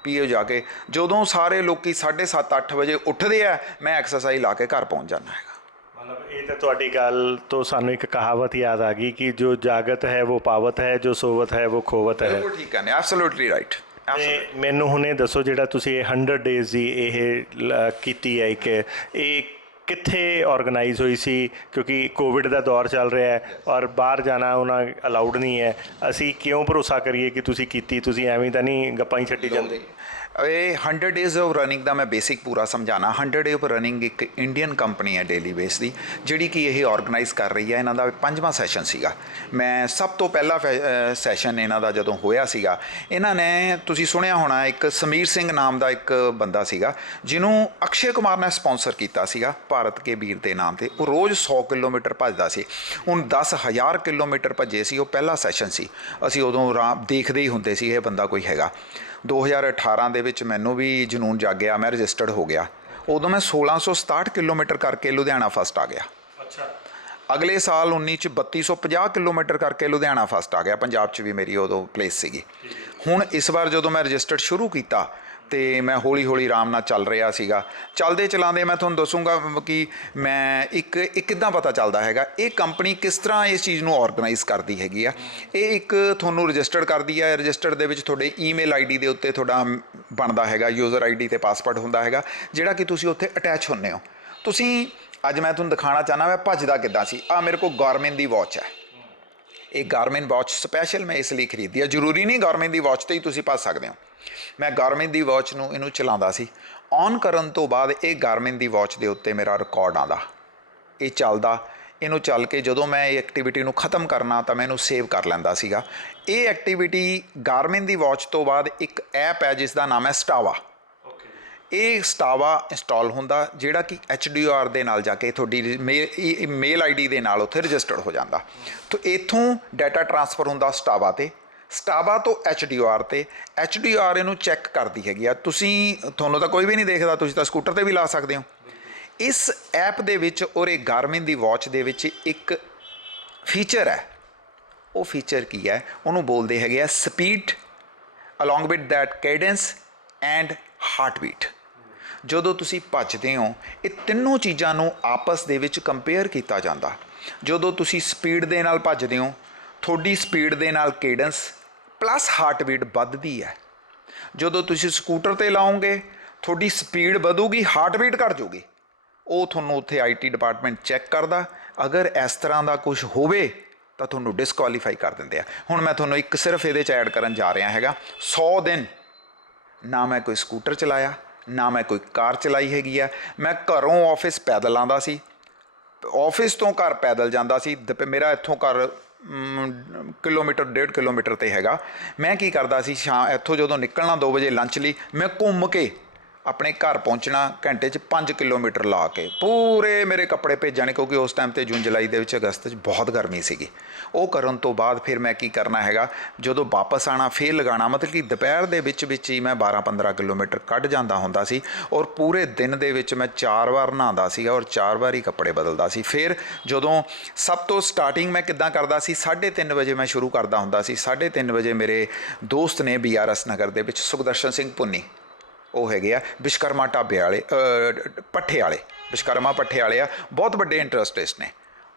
PAU ਜਾ ਕੇ ਜਦੋਂ ਸਾਰੇ ਲੋਕੀ 7:30, 8 ਵਜੇ ਉੱਠਦੇ ਆ, ਮੈਂ ਐਕਸਰਸਾਈਜ਼ ਲਾ ਕੇ ਘਰ ਪਹੁੰਚ ਜਾਂਦਾ ਹੈਗਾ। ਮਤਲਬ ਇਹ ਤਾਂ ਤੁਹਾਡੀ ਗੱਲ ਤੋਂ ਸਾਨੂੰ ਇੱਕ ਕਹਾਵਤ ਯਾਦ ਆ ਗਈ ਕਿ ਜੋ ਜਾਗਤ ਹੈ ਉਹ ਪਾਵਤ ਹੈ, ਜੋ ਸੋਵਤ ਹੈ ਉਹ ਖੋਵਤ ਹੈ। ਬਿਲਕੁਲ ਠੀਕ ਹੈ, ਐਬਸੋਲੂਟਲੀ ਰਾਈਟ। ਤੇ ਮੈਨੂੰ ਹੁਣ ਇਹ ਦੱਸੋ, ਜਿਹੜਾ ਤੁਸੀਂ 100 ਡੇਜ਼ ਦੀ ਇਹ ਕੀਤੀ ਹੈ, ਇਹ ਕਿੱਥੇ ਆਰਗੇਨਾਈਜ਼ ਹੋਈ ਸੀ? ਕਿਉਂਕਿ ਕੋਵਿਡ ਦਾ ਦੌਰ ਚੱਲ ਰਿਹਾ ਹੈ ਔਰ ਬਾਹਰ ਜਾਣਾ ਉਹਨਾਂ ਅਲਾਉਡ ਨਹੀਂ ਹੈ। ਅਸੀਂ ਕਿਉਂ ਭਰੋਸਾ ਕਰੀਏ ਕਿ ਤੁਸੀਂ ਕੀਤੀ? ਤੁਸੀਂ ਐਵੇਂ ਤਾਂ ਨਹੀਂ ਗੱਪਾਂ ਹੀ ਛੱਡੀ ਜਾਂਦੇ? ਇਹ 100 ਡੇਜ਼ ਆਫ ਰਨਿੰਗ ਦਾ ਮੈਂ ਬੇਸਿਕ ਪੂਰਾ ਸਮਝਾਣਾ। 100 ਡੇ ਆਫ ਰਨਿੰਗ ਇੱਕ ਇੰਡੀਅਨ ਕੰਪਨੀ ਹੈ ਡੇਲੀ ਬੇਸ ਦੀ, ਜਿਹੜੀ ਕਿ ਇਹ ਆਰਗੇਨਾਈਜ਼ ਕਰ ਰਹੀ ਹੈ। ਇਹਨਾਂ ਦਾ 5ਵਾਂ ਸੈਸ਼ਨ ਸੀਗਾ। ਮੈਂ ਸਭ ਤੋਂ ਪਹਿਲਾ ਸੈਸ਼ਨ ਇਹਨਾਂ ਦਾ ਜਦੋਂ ਹੋਇਆ ਸੀਗਾ, ਇਹਨਾਂ ਨੇ ਤੁਸੀਂ ਸੁਣਿਆ ਹੋਣਾ ਇੱਕ ਸਮੀਰ ਸਿੰਘ ਨਾਮ ਦਾ ਇੱਕ ਬੰਦਾ ਸੀਗਾ ਜਿਹਨੂੰ ਅਕਸ਼ੇ ਕੁਮਾਰ ਨੇ ਸਪਾਂਸਰ ਕੀਤਾ ਸੀਗਾ ਭਾਰਤ ਕੇ ਵੀਰ ਦੇ ਨਾਮ ਤੇ। ਉਹ ਰੋਜ਼ 100 ਕਿਲੋਮੀਟਰ ਭੱਜਦਾ ਸੀ। ਹੁਣ 10,000 ਕਿਲੋਮੀਟਰ ਭੱਜੇ ਸੀ। ਉਹ ਪਹਿਲਾ ਸੈਸ਼ਨ ਸੀ। ਅਸੀਂ ਉਦੋਂ ਦੇਖਦੇ ਹੀ ਹੁੰਦੇ ਸੀ ਇਹ ਬੰਦਾ ਕੋਈ ਹੈਗਾ। 2018 ਦੇ ਵਿੱਚ ਮੈਨੂੰ ਵੀ ਜਨੂਨ ਜਾਗਿਆ, ਮੈਂ ਰਜਿਸਟਰਡ ਹੋ ਗਿਆ। ਉਦੋਂ ਮੈਂ 1667 ਕਿਲੋਮੀਟਰ ਕਰਕੇ ਲੁਧਿਆਣਾ ਫਸਟ ਆ ਗਿਆ। ਅੱਛਾ। ਅਗਲੇ ਸਾਲ 19 ਚ 3250 ਕਿਲੋਮੀਟਰ ਕਰਕੇ ਲੁਧਿਆਣਾ ਫਸਟ ਆ ਗਿਆ। ਪੰਜਾਬ 'ਚ ਵੀ ਮੇਰੀ ਉਦੋਂ ਪਲੇਸ ਸੀਗੀ। ਹੁਣ ਇਸ ਵਾਰ ਜਦੋਂ ਮੈਂ ਰਜਿਸਟਰਡ ਸ਼ੁਰੂ ਕੀਤਾ ਤੇ ਮੈਂ ਹੌਲੀ ਹੌਲੀ ਆਰਾਮ ਨਾਲ ਚੱਲ ਰਿਹਾ ਸੀਗਾ। ਚੱਲਦੇ ਚਲਾਉਂਦੇ ਮੈਂ ਤੁਹਾਨੂੰ ਦੱਸੂਗਾ ਕਿ ਮੈਂ ਇੱਕ ਕਿੱਦਾਂ ਪਤਾ ਚੱਲਦਾ ਹੈਗਾ ਇਹ ਕੰਪਨੀ ਕਿਸ ਤਰ੍ਹਾਂ ਇਸ ਚੀਜ਼ ਨੂੰ ਆਰਗੇਨਾਈਜ਼ ਕਰਦੀ ਹੈਗੀ ਆ। ਇਹ ਇੱਕ ਤੁਹਾਨੂੰ ਰਜਿਸਟਰਡ ਕਰਦੀ ਹੈ। ਰਜਿਸਟਰਡ ਦੇ ਵਿੱਚ ਤੁਹਾਡੇ ਈਮੇਲ ਆਈਡੀ ਦੇ ਉੱਤੇ ਤੁਹਾਡਾ ਬਣਦਾ ਹੈਗਾ ਯੂਜ਼ਰ ਆਈਡੀ ਤੇ ਪਾਸਵਰਡ ਹੁੰਦਾ ਹੈਗਾ, ਜਿਹੜਾ ਕਿ ਤੁਸੀਂ ਉੱਥੇ ਅਟੈਚ ਹੁੰਦੇ ਹੋ। ਤੁਸੀਂ ਅੱਜ ਮੈਂ ਤੁਹਾਨੂੰ ਦਿਖਾਉਣਾ ਚਾਹੁੰਦਾ ਮੈਂ ਭੱਜਦਾ ਕਿੱਦਾਂ ਸੀ। ਆ ਮੇਰੇ ਕੋਲ ਗਾਰਮਿਨ ਦੀ ਵਾਚ ਹੈ। ਇਹ ਗਾਰਮਿਨ ਵਾਚ ਸਪੈਸ਼ਲ ਮੈਂ ਇਸ ਲਈ ਖਰੀਦੀ ਆ। ਜ਼ਰੂਰੀ ਨਹੀਂ ਗਾਰਮਿਨ ਦੀ ਵਾਚ 'ਤੇ ਹੀ ਤੁਸੀਂ ਭੱਜ ਸਕਦੇ ਹੋ। ਮੈਂ ਗਾਰਮਿਨ ਦੀ ਵਾਚ ਨੂੰ ਇਹਨੂੰ ਚਲਾਉਂਦਾ ਸੀ। ਔਨ ਕਰਨ ਤੋਂ ਬਾਅਦ ਇਹ ਗਾਰਮਿਨ ਦੀ ਵਾਚ ਦੇ ਉੱਤੇ ਮੇਰਾ ਰਿਕਾਰਡ ਆਉਂਦਾ। ਇਹ ਚੱਲਦਾ। ਇਹਨੂੰ ਚੱਲ ਕੇ ਜਦੋਂ ਮੈਂ ਇਹ ਐਕਟੀਵਿਟੀ ਨੂੰ ਖ਼ਤਮ ਕਰਨਾ ਤਾਂ ਮੈਂ ਇਹਨੂੰ ਸੇਵ ਕਰ ਲੈਂਦਾ ਸੀਗਾ। ਇਹ ਐਕਟੀਵਿਟੀ ਗਾਰਮਿਨ ਦੀ ਵਾਚ ਤੋਂ ਬਾਅਦ ਇੱਕ ਐਪ ਹੈ ਜਿਸ ਦਾ ਨਾਮ ਹੈ ਸਟਾਵਾ। ਇਹ ਸਟਾਵਾ ਇੰਸਟਾਲ ਹੁੰਦਾ, ਜਿਹੜਾ ਕਿ HDR ਦੇ ਨਾਲ ਜਾ ਕੇ ਤੁਹਾਡੀ ਮੇਲ ਆਈਡੀ ਦੇ ਨਾਲ ਉੱਥੇ ਰਜਿਸਟਰਡ ਹੋ ਜਾਂਦਾ। ਤਾਂ ਇੱਥੋਂ ਡਾਟਾ ਟਰਾਂਸਫਰ ਹੁੰਦਾ ਸਟਾਵਾ ਤੇ, ਸਟਾਵਾ ਤੋਂ HDR ਤੇ। HDR ਇਹਨੂੰ ਚੈੱਕ ਕਰਦੀ ਹੈਗੀ ਆ। ਤੁਹਾਨੂੰ ਤਾਂ ਕੋਈ ਵੀ ਨਹੀਂ ਦੇਖਦਾ, ਤੁਸੀਂ ਤਾਂ ਸਕੂਟਰ ਤੇ ਵੀ ਲਾ ਸਕਦੇ ਹੋ। ਇਸ ਐਪ ਦੇ ਵਿੱਚ ਔਰ ਇਹ ਗਾਰਮਿਨ ਦੀ ਵਾਚ ਦੇ ਵਿੱਚ ਇੱਕ ਫੀਚਰ ਹੈ। ਉਹ ਫੀਚਰ ਕੀ ਹੈ? ਉਹਨੂੰ ਬੋਲਦੇ ਹੈਗੇ ਆ speed along with that cadence and heartbeat. ਜਦੋਂ ਤੁਸੀਂ ਭੱਜਦੇ ਹੋ ਇਹ ਤਿੰਨੋਂ ਚੀਜ਼ਾਂ ਨੂੰ ਆਪਸ ਦੇ ਵਿੱਚ ਕੰਪੇਅਰ ਕੀਤਾ ਜਾਂਦਾ। ਜਦੋਂ ਤੁਸੀਂ ਸਪੀਡ ਦੇ ਨਾਲ ਭੱਜਦੇ ਹੋ, ਤੁਹਾਡੀ ਸਪੀਡ ਦੇ ਨਾਲ ਕੈਡੈਂਸ ਪਲੱਸ ਹਾਰਟਬੀਟ ਵੱਧਦੀ ਹੈ। ਜਦੋਂ ਤੁਸੀਂ ਸਕੂਟਰ 'ਤੇ ਲਾਓਗੇ ਤੁਹਾਡੀ ਸਪੀਡ ਵਧੂਗੀ, ਹਾਰਟਬੀਟ ਘੱਟ ਜਾਊਗੀ। ਉਹ ਤੁਹਾਨੂੰ ਉੱਥੇ IT ਡਿਪਾਰਟਮੈਂਟ ਚੈੱਕ ਕਰਦਾ। ਅਗਰ ਇਸ ਤਰ੍ਹਾਂ ਦਾ ਕੁਝ ਹੋਵੇ ਤਾਂ ਤੁਹਾਨੂੰ ਡਿਸਕੁਆਲੀਫਾਈ ਕਰ ਦਿੰਦੇ ਆ। ਹੁਣ ਮੈਂ ਤੁਹਾਨੂੰ ਇੱਕ ਸਿਰਫ ਇਹਦੇ 'ਚ ਐਡ ਕਰਨ ਜਾ ਰਿਹਾ ਹੈਗਾ। 100 ਦਿਨ ਨਾ ਮੈਂ ਕੋਈ ਸਕੂਟਰ ਚਲਾਇਆ, ਨਾ ਮੈਂ ਕੋਈ ਕਾਰ ਚਲਾਈ ਹੈਗੀ ਆ। ਮੈਂ ਘਰੋਂ ਆਫਿਸ ਪੈਦਲ ਆਉਂਦਾ ਸੀ, ਆਫਿਸ ਤੋਂ ਘਰ ਪੈਦਲ ਜਾਂਦਾ ਸੀ। ਮੇਰਾ ਇੱਥੋਂ ਘਰ ਕਿਲੋਮੀਟਰ 1.5 ਕਿਲੋਮੀਟਰ 'ਤੇ ਹੈਗਾ। ਮੈਂ ਕੀ ਕਰਦਾ ਸੀ, ਇੱਥੋਂ ਜਦੋਂ ਨਿਕਲਣਾ 2 ਵਜੇ ਲੰਚ ਲਈ, ਮੈਂ ਘੁੰਮ ਕੇ ਆਪਣੇ ਘਰ ਪਹੁੰਚਣਾ ਘੰਟੇ 'ਚ 5 ਕਿਲੋਮੀਟਰ ਲਾ ਕੇ। ਪੂਰੇ ਮੇਰੇ ਕੱਪੜੇ ਭੇਜਣੇ, ਕਿਉਂਕਿ ਉਸ ਟਾਈਮ 'ਤੇ ਜੂਨ ਜੁਲਾਈ ਦੇ ਵਿੱਚ ਅਗਸਤ 'ਚ ਬਹੁਤ ਗਰਮੀ ਸੀਗੀ। ਉਹ ਕਰਨ ਤੋਂ ਬਾਅਦ ਫਿਰ ਮੈਂ ਕੀ ਕਰਨਾ ਹੈਗਾ, ਜਦੋਂ ਵਾਪਸ ਆਉਣਾ ਫੇਰ ਲਗਾਉਣਾ। ਮਤਲਬ ਕਿ ਦੁਪਹਿਰ ਦੇ ਵਿੱਚ ਹੀ ਮੈਂ 12-15 ਕਿਲੋਮੀਟਰ ਕੱਢ ਜਾਂਦਾ ਹੁੰਦਾ ਸੀ। ਔਰ ਪੂਰੇ ਦਿਨ ਦੇ ਵਿੱਚ ਮੈਂ 4 ਵਾਰ ਨਹਾਉਂਦਾ ਸੀਗਾ ਔਰ 4 ਵਾਰ ਹੀ ਕੱਪੜੇ ਬਦਲਦਾ ਸੀ। ਫਿਰ ਜਦੋਂ ਸਭ ਤੋਂ ਸਟਾਰਟਿੰਗ ਮੈਂ ਕਿੱਦਾਂ ਕਰਦਾ ਸੀ, 3:30 ਵਜੇ ਮੈਂ ਸ਼ੁਰੂ ਕਰਦਾ ਹੁੰਦਾ ਸੀ। 3:30 ਵਜੇ ਮੇਰੇ ਦੋਸਤ ਨੇ BRS ਨਗਰ ਦੇ ਵਿੱਚ ਸੁਖਦਰਸ਼ਨ ਸਿੰਘ ਪੁੰਨੀ, ਉਹ ਹੈਗੇ ਆ ਵਿਸ਼ਕਰਮਾ ਢਾਬੇ ਵਾਲੇ, ਪੱਠੇ ਵਾਲੇ, ਵਿਸ਼ਕਰਮਾ ਪੱਠੇ ਵਾਲੇ ਆ, ਬਹੁਤ ਵੱਡੇ ਇੰਟਰਸਟਿਸਟ ਨੇ।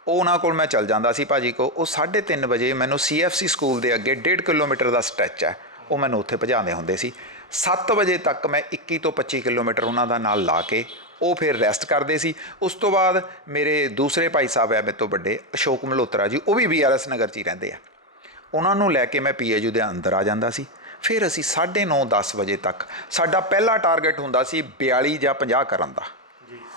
ਉਹਨਾਂ ਕੋਲ ਮੈਂ ਚੱਲ ਜਾਂਦਾ ਸੀ ਭਾਜੀ ਕੋ। ਉਹ 3:30 ਵਜੇ ਮੈਨੂੰ CFC ਸਕੂਲ ਦੇ ਅੱਗੇ 1.5 ਕਿਲੋਮੀਟਰ ਦਾ ਸਟ੍ਰੈਚ ਹੈ, ਉਹ ਮੈਨੂੰ ਉੱਥੇ ਭਜਾਉਂਦੇ ਹੁੰਦੇ ਸੀ। 7 ਵਜੇ ਤੱਕ ਮੈਂ 21 ਤੋਂ 25 ਕਿਲੋਮੀਟਰ ਉਹਨਾਂ ਦਾ ਨਾਲ ਲਾ ਕੇ ਉਹ ਫਿਰ ਰੈਸਟ ਕਰਦੇ ਸੀ। ਉਸ ਤੋਂ ਬਾਅਦ ਮੇਰੇ ਦੂਸਰੇ ਭਾਈ ਸਾਹਿਬ ਹੈ ਮੇਰੇ ਤੋਂ ਵੱਡੇ, ਅਸ਼ੋਕ ਮਲਹੋਤਰਾ ਜੀ, ਉਹ ਵੀ BRS ਨਗਰ 'ਚ ਹੀ ਰਹਿੰਦੇ ਆ। ਉਹਨਾਂ ਨੂੰ ਲੈ ਕੇ ਮੈਂ PAU ਦੇ ਅੰਦਰ ਆ ਜਾਂਦਾ ਸੀ। ਫਿਰ ਅਸੀਂ 9:30-10 ਵਜੇ ਤੱਕ, ਸਾਡਾ ਪਹਿਲਾ ਟਾਰਗੇਟ ਹੁੰਦਾ ਸੀ 42 ਜਾਂ 50 ਕਰਨ ਦਾ।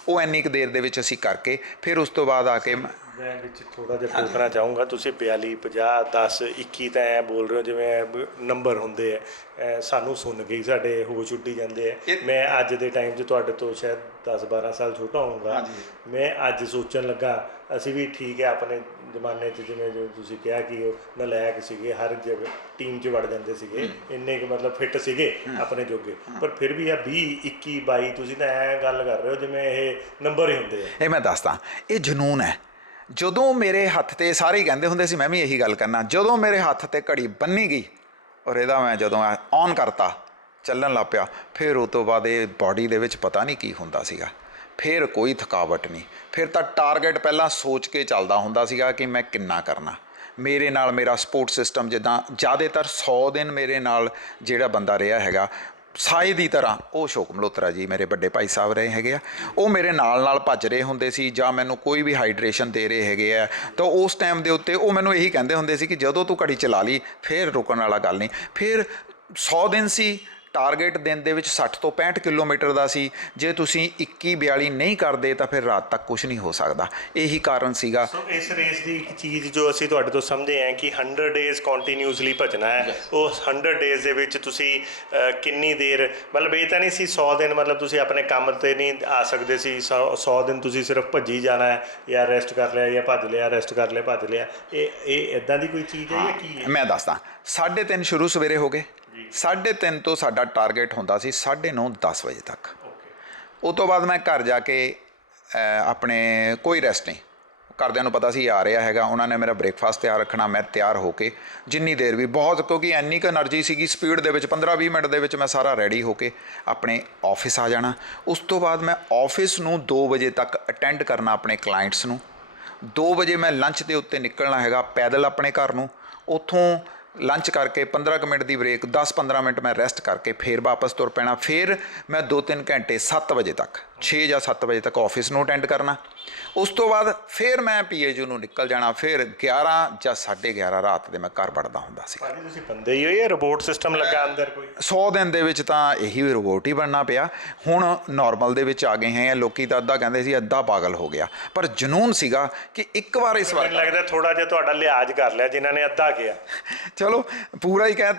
ਉਹ ਇੰਨੀ ਕੁ ਦੇਰ ਦੇ ਵਿੱਚ ਅਸੀਂ ਕਰਕੇ ਫਿਰ ਉਸ ਤੋਂ ਬਾਅਦ ਆ ਕੇ ਮੈਂ ਵਿੱਚ ਥੋੜਾ ਜਿਹਾ ਟੋਕਣਾ ਚਾਹੂੰਗਾ। ਤੁਸੀਂ 42, 50, 10, 21 ਤਾਂ ਐਂ ਬੋਲ ਰਹੇ ਹੋ ਜਿਵੇਂ ਨੰਬਰ ਹੁੰਦੇ ਆ। ਸਾਨੂੰ ਸੁਣ ਕੇ ਹੀ ਸਾਡੇ ਹੋਸ਼ ਉੱਡੀ ਜਾਂਦੇ ਆ। ਮੈਂ ਅੱਜ ਦੇ ਟਾਈਮ 'ਚ ਤੁਹਾਡੇ ਤੋਂ ਸ਼ਾਇਦ 10-12 ਸਾਲ ਛੋਟਾ ਹੋਊਂਗਾ। ਮੈਂ ਅੱਜ ਸੋਚਣ ਲੱਗਾ ਅਸੀਂ ਵੀ ਠੀਕ ਹੈ ਆਪਣੇ ਜ਼ਮਾਨੇ 'ਚ, ਜਿਵੇਂ ਜੋ ਤੁਸੀਂ ਕਿਹਾ ਕਿ ਉਹ ਨਲਾਇਕ ਸੀਗੇ, ਹਰ ਜਗ੍ਹਾ ਟੀਮ 'ਚ ਵੜ ਜਾਂਦੇ ਸੀਗੇ, ਇੰਨੇ ਕੁ ਮਤਲਬ ਫਿੱਟ ਸੀਗੇ ਆਪਣੇ ਜੋਗੇ। ਪਰ ਫਿਰ ਵੀ ਆ 20, 21, 22 ਤੁਸੀਂ ਤਾਂ ਐਂ ਗੱਲ ਕਰ ਰਹੇ ਹੋ ਜਿਵੇਂ ਇਹ ਨੰਬਰ ਹੀ ਹੁੰਦੇ ਆ। ਇਹ ਮੈਂ ਦੱਸਦਾ, ਇਹ ਜਨੂਨ ਹੈ। ਜਦੋਂ ਮੇਰੇ ਹੱਥ 'ਤੇ ਸਾਰੇ ਹੀ ਕਹਿੰਦੇ ਹੁੰਦੇ ਸੀ, ਮੈਂ ਵੀ ਇਹੀ ਗੱਲ ਕਰਨਾ, ਜਦੋਂ ਮੇਰੇ ਹੱਥ 'ਤੇ ਘੜੀ ਬੰਨੀ ਗਈ ਔਰ ਇਹਦਾ ਮੈਂ ਜਦੋਂ ਔਨ ਕਰਤਾ ਚੱਲਣ ਲੱਗ ਪਿਆ, ਫਿਰ ਉਹ ਤੋਂ ਬਾਅਦ ਇਹ ਬਾਡੀ ਦੇ ਵਿੱਚ ਪਤਾ ਨਹੀਂ ਕੀ ਹੁੰਦਾ ਸੀਗਾ। ਫਿਰ ਕੋਈ ਥਕਾਵਟ ਨਹੀਂ। ਫਿਰ ਤਾਂ ਟਾਰਗੇਟ ਪਹਿਲਾਂ ਸੋਚ ਕੇ ਚੱਲਦਾ ਹੁੰਦਾ ਸੀਗਾ ਕਿ ਮੈਂ ਕਿੰਨਾ ਕਰਨਾ। ਮੇਰੇ ਨਾਲ ਮੇਰਾ ਸਪੋਰਟ ਸਿਸਟਮ ਜਿੱਦਾਂ ਜ਼ਿਆਦਾਤਰ 100 ਦਿਨ ਮੇਰੇ ਨਾਲ ਜਿਹੜਾ ਬੰਦਾ ਰਿਹਾ ਹੈਗਾ ਸਾਏ ਦੀ ਤਰ੍ਹਾਂ, ਉਹ ਅਸ਼ੋਕ ਮਲਹੋਤਰਾ ਜੀ ਮੇਰੇ ਵੱਡੇ ਭਾਈ ਸਾਹਿਬ ਰਹੇ ਹੈਗੇ ਆ। ਉਹ ਮੇਰੇ ਨਾਲ ਭੱਜ ਰਹੇ ਹੁੰਦੇ ਸੀ ਜਾਂ ਮੈਨੂੰ ਕੋਈ ਵੀ ਹਾਈਡਰੇਸ਼ਨ ਦੇ ਰਹੇ ਹੈਗੇ ਆ। ਤਾਂ ਉਸ ਟਾਈਮ ਦੇ ਉੱਤੇ ਉਹ ਮੈਨੂੰ ਇਹੀ ਕਹਿੰਦੇ ਹੁੰਦੇ ਸੀ ਕਿ ਜਦੋਂ ਤੂੰ ਘੜੀ ਚਲਾ ਲਈ ਫਿਰ ਰੁਕਣ ਵਾਲਾ ਗੱਲ ਨਹੀਂ। ਫਿਰ 100 ਦਿਨ ਸੀ, ਟਾਰਗੇਟ ਦਿਨ ਦੇ ਵਿੱਚ 60 ਤੋਂ 65 ਕਿਲੋਮੀਟਰ ਦਾ ਸੀ। ਜੇ ਤੁਸੀਂ 21-42 ਨਹੀਂ ਕਰਦੇ ਤਾਂ ਫਿਰ ਰਾਤ ਤੱਕ ਕੁਝ ਨਹੀਂ ਹੋ ਸਕਦਾ। ਇਹੀ ਕਾਰਨ ਸੀਗਾ। ਸੋ ਇਸ ਰੇਸ ਦੀ ਇੱਕ ਚੀਜ਼ ਜੋ ਅਸੀਂ ਤੁਹਾਡੇ ਤੋਂ ਸਮਝੇ ਹਾਂ ਕਿ 100 ਡੇਜ਼ ਕੰਟੀਨਿਊਸਲੀ ਭੱਜਣਾ ਹੈ। ਉਹ 100 ਡੇਜ਼ ਦੇ ਵਿੱਚ ਤੁਸੀਂ ਕਿੰਨੀ ਦੇਰ, ਮਤਲਬ ਇਹ ਤਾਂ ਨਹੀਂ ਸੀ 100 ਦਿਨ ਮਤਲਬ ਤੁਸੀਂ ਆਪਣੇ ਕੰਮ ਤੇ ਨਹੀਂ ਆ ਸਕਦੇ ਸੀ, 100 ਦਿਨ ਤੁਸੀਂ ਸਿਰਫ ਭੱਜੀ ਜਾਣਾ ਹੈ ਜਾਂ ਰੈਸਟ ਕਰ ਲਿਆ ਜਾਂ ਭੱਜ ਲਿਆ, ਰੈਸਟ ਕਰ ਲਿਆ, ਭੱਜ ਲਿਆ। ਇਹ ਇਦਾਂ ਦੀ ਕੋਈ ਚੀਜ਼ ਹੈ ਜਾਂ ਕੀ ਹੈ? ਮੈਂ ਦੱਸਦਾ। 3:30 ਸ਼ੁਰੂ ਸਵੇਰੇ ਹੋ ਗਏ, 3:30 ਤੋਂ ਸਾਡਾ ਟਾਰਗੇਟ ਹੁੰਦਾ ਸੀ 9:30 10 ਵਜੇ ਤੱਕ। ਉਹ ਤੋਂ ਬਾਅਦ ਮੈਂ ਘਰ ਜਾ ਕੇ ਆਪਣੇ ਕੋਈ ਰੈਸਟ ਨਹੀਂ, ਘਰਦਿਆਂ ਨੂੰ ਪਤਾ ਸੀ ਆ ਰਿਹਾ ਹੈਗਾ, ਉਹਨਾਂ ਨੇ ਮੇਰਾ ਬ੍ਰੇਕਫਾਸਟ ਤਿਆਰ ਰੱਖਣਾ, ਮੈਂ ਤਿਆਰ ਹੋ ਕੇ ਜਿੰਨੀ ਦੇਰ ਵੀ ਬਹੁਤ, ਕਿਉਂਕਿ ਇੰਨੀ ਕੁ એનર્ਜੀ ਸੀਗੀ, ਸਪੀਡ ਦੇ ਵਿੱਚ 15-20 ਮਿੰਟ ਦੇ ਵਿੱਚ ਮੈਂ ਸਾਰਾ ਰੈਡੀ ਹੋ ਕੇ ਆਪਣੇ ਆਫਿਸ ਆ ਜਾਣਾ। ਉਸ ਤੋਂ ਬਾਅਦ ਮੈਂ ਆਫਿਸ ਨੂੰ 2 ਵਜੇ ਤੱਕ ਅਟੈਂਡ ਕਰਨਾ ਆਪਣੇ ਕਲਾਇੰਟਸ ਨੂੰ। 2 ਵਜੇ ਮੈਂ ਲੰਚ ਦੇ ਉੱਤੇ ਨਿਕਲਣਾ ਹੈਗਾ ਪੈਦਲ ਆਪਣੇ ਘਰ ਨੂੰ। ਉੱਥੋਂ ਲੰਚ ਕਰਕੇ 15 ਮਿੰਟ ਦੀ ਬ੍ਰੇਕ, 10-15 ਮਿੰਟ ਮੈਂ ਰੈਸਟ ਕਰਕੇ ਫਿਰ ਵਾਪਸ ਤੁਰ ਪੈਣਾ। ਫਿਰ ਮੈਂ 2-3 ਘੰਟੇ 7 ਵਜੇ ਤੱਕ, 6 ਜਾਂ 7 ਵਜੇ ਤੱਕ ਆਫਿਸ ਨੂੰ ਅਟੈਂਡ ਕਰਨਾ। ਉਸ ਤੋਂ ਬਾਅਦ ਫਿਰ ਮੈਂ PAG ਨੂੰ ਨਿਕਲ ਜਾਣਾ। ਫਿਰ 11 ਜਾਂ 11:30 ਰਾਤ ਦੇ ਮੈਂ ਘਰ ਵੜਦਾ ਹੁੰਦਾ ਸੀ। ਭਾਜੀ ਤੁਸੀਂ ਬੰਦੇ ਹੀ ਹੋ ਜਾਂ ਰੋਬੋਟ ਸਿਸਟਮ ਲੱਗਾ ਅੰਦਰ ਕੋਈ? 100 ਦਿਨ ਦੇ ਵਿੱਚ ਤਾਂ ਇਹੀ ਰੋਬੋਟ ਹੀ ਬਣਨਾ ਪਿਆ। ਹੁਣ ਨਾਰਮਲ ਦੇ ਵਿੱਚ ਆ ਗਏ ਹੈ। ਲੋਕੀ ਤਾਂ ਅੱਧਾ ਕਹਿੰਦੇ ਸੀ ਅੱਧਾ ਪਾਗਲ ਹੋ ਗਿਆ, ਪਰ ਜਨੂਨ ਸੀਗਾ ਕਿ ਇੱਕ ਵਾਰ ਇਸ ਵਾਰ ਮੈਨੂੰ ਲੱਗਦਾ ਥੋੜਾ ਜਿਹਾ ਤੁਹਾਡਾ ਲਿਹਾਜ਼ ਕਰ ਲਿਆ ਜਿਨ੍ਹਾਂ ਨੇ ਅੱਧਾ ਕਿਹਾ। ਚਲੋ ਪੂਰਾ ਹੀ ਕਹਿ,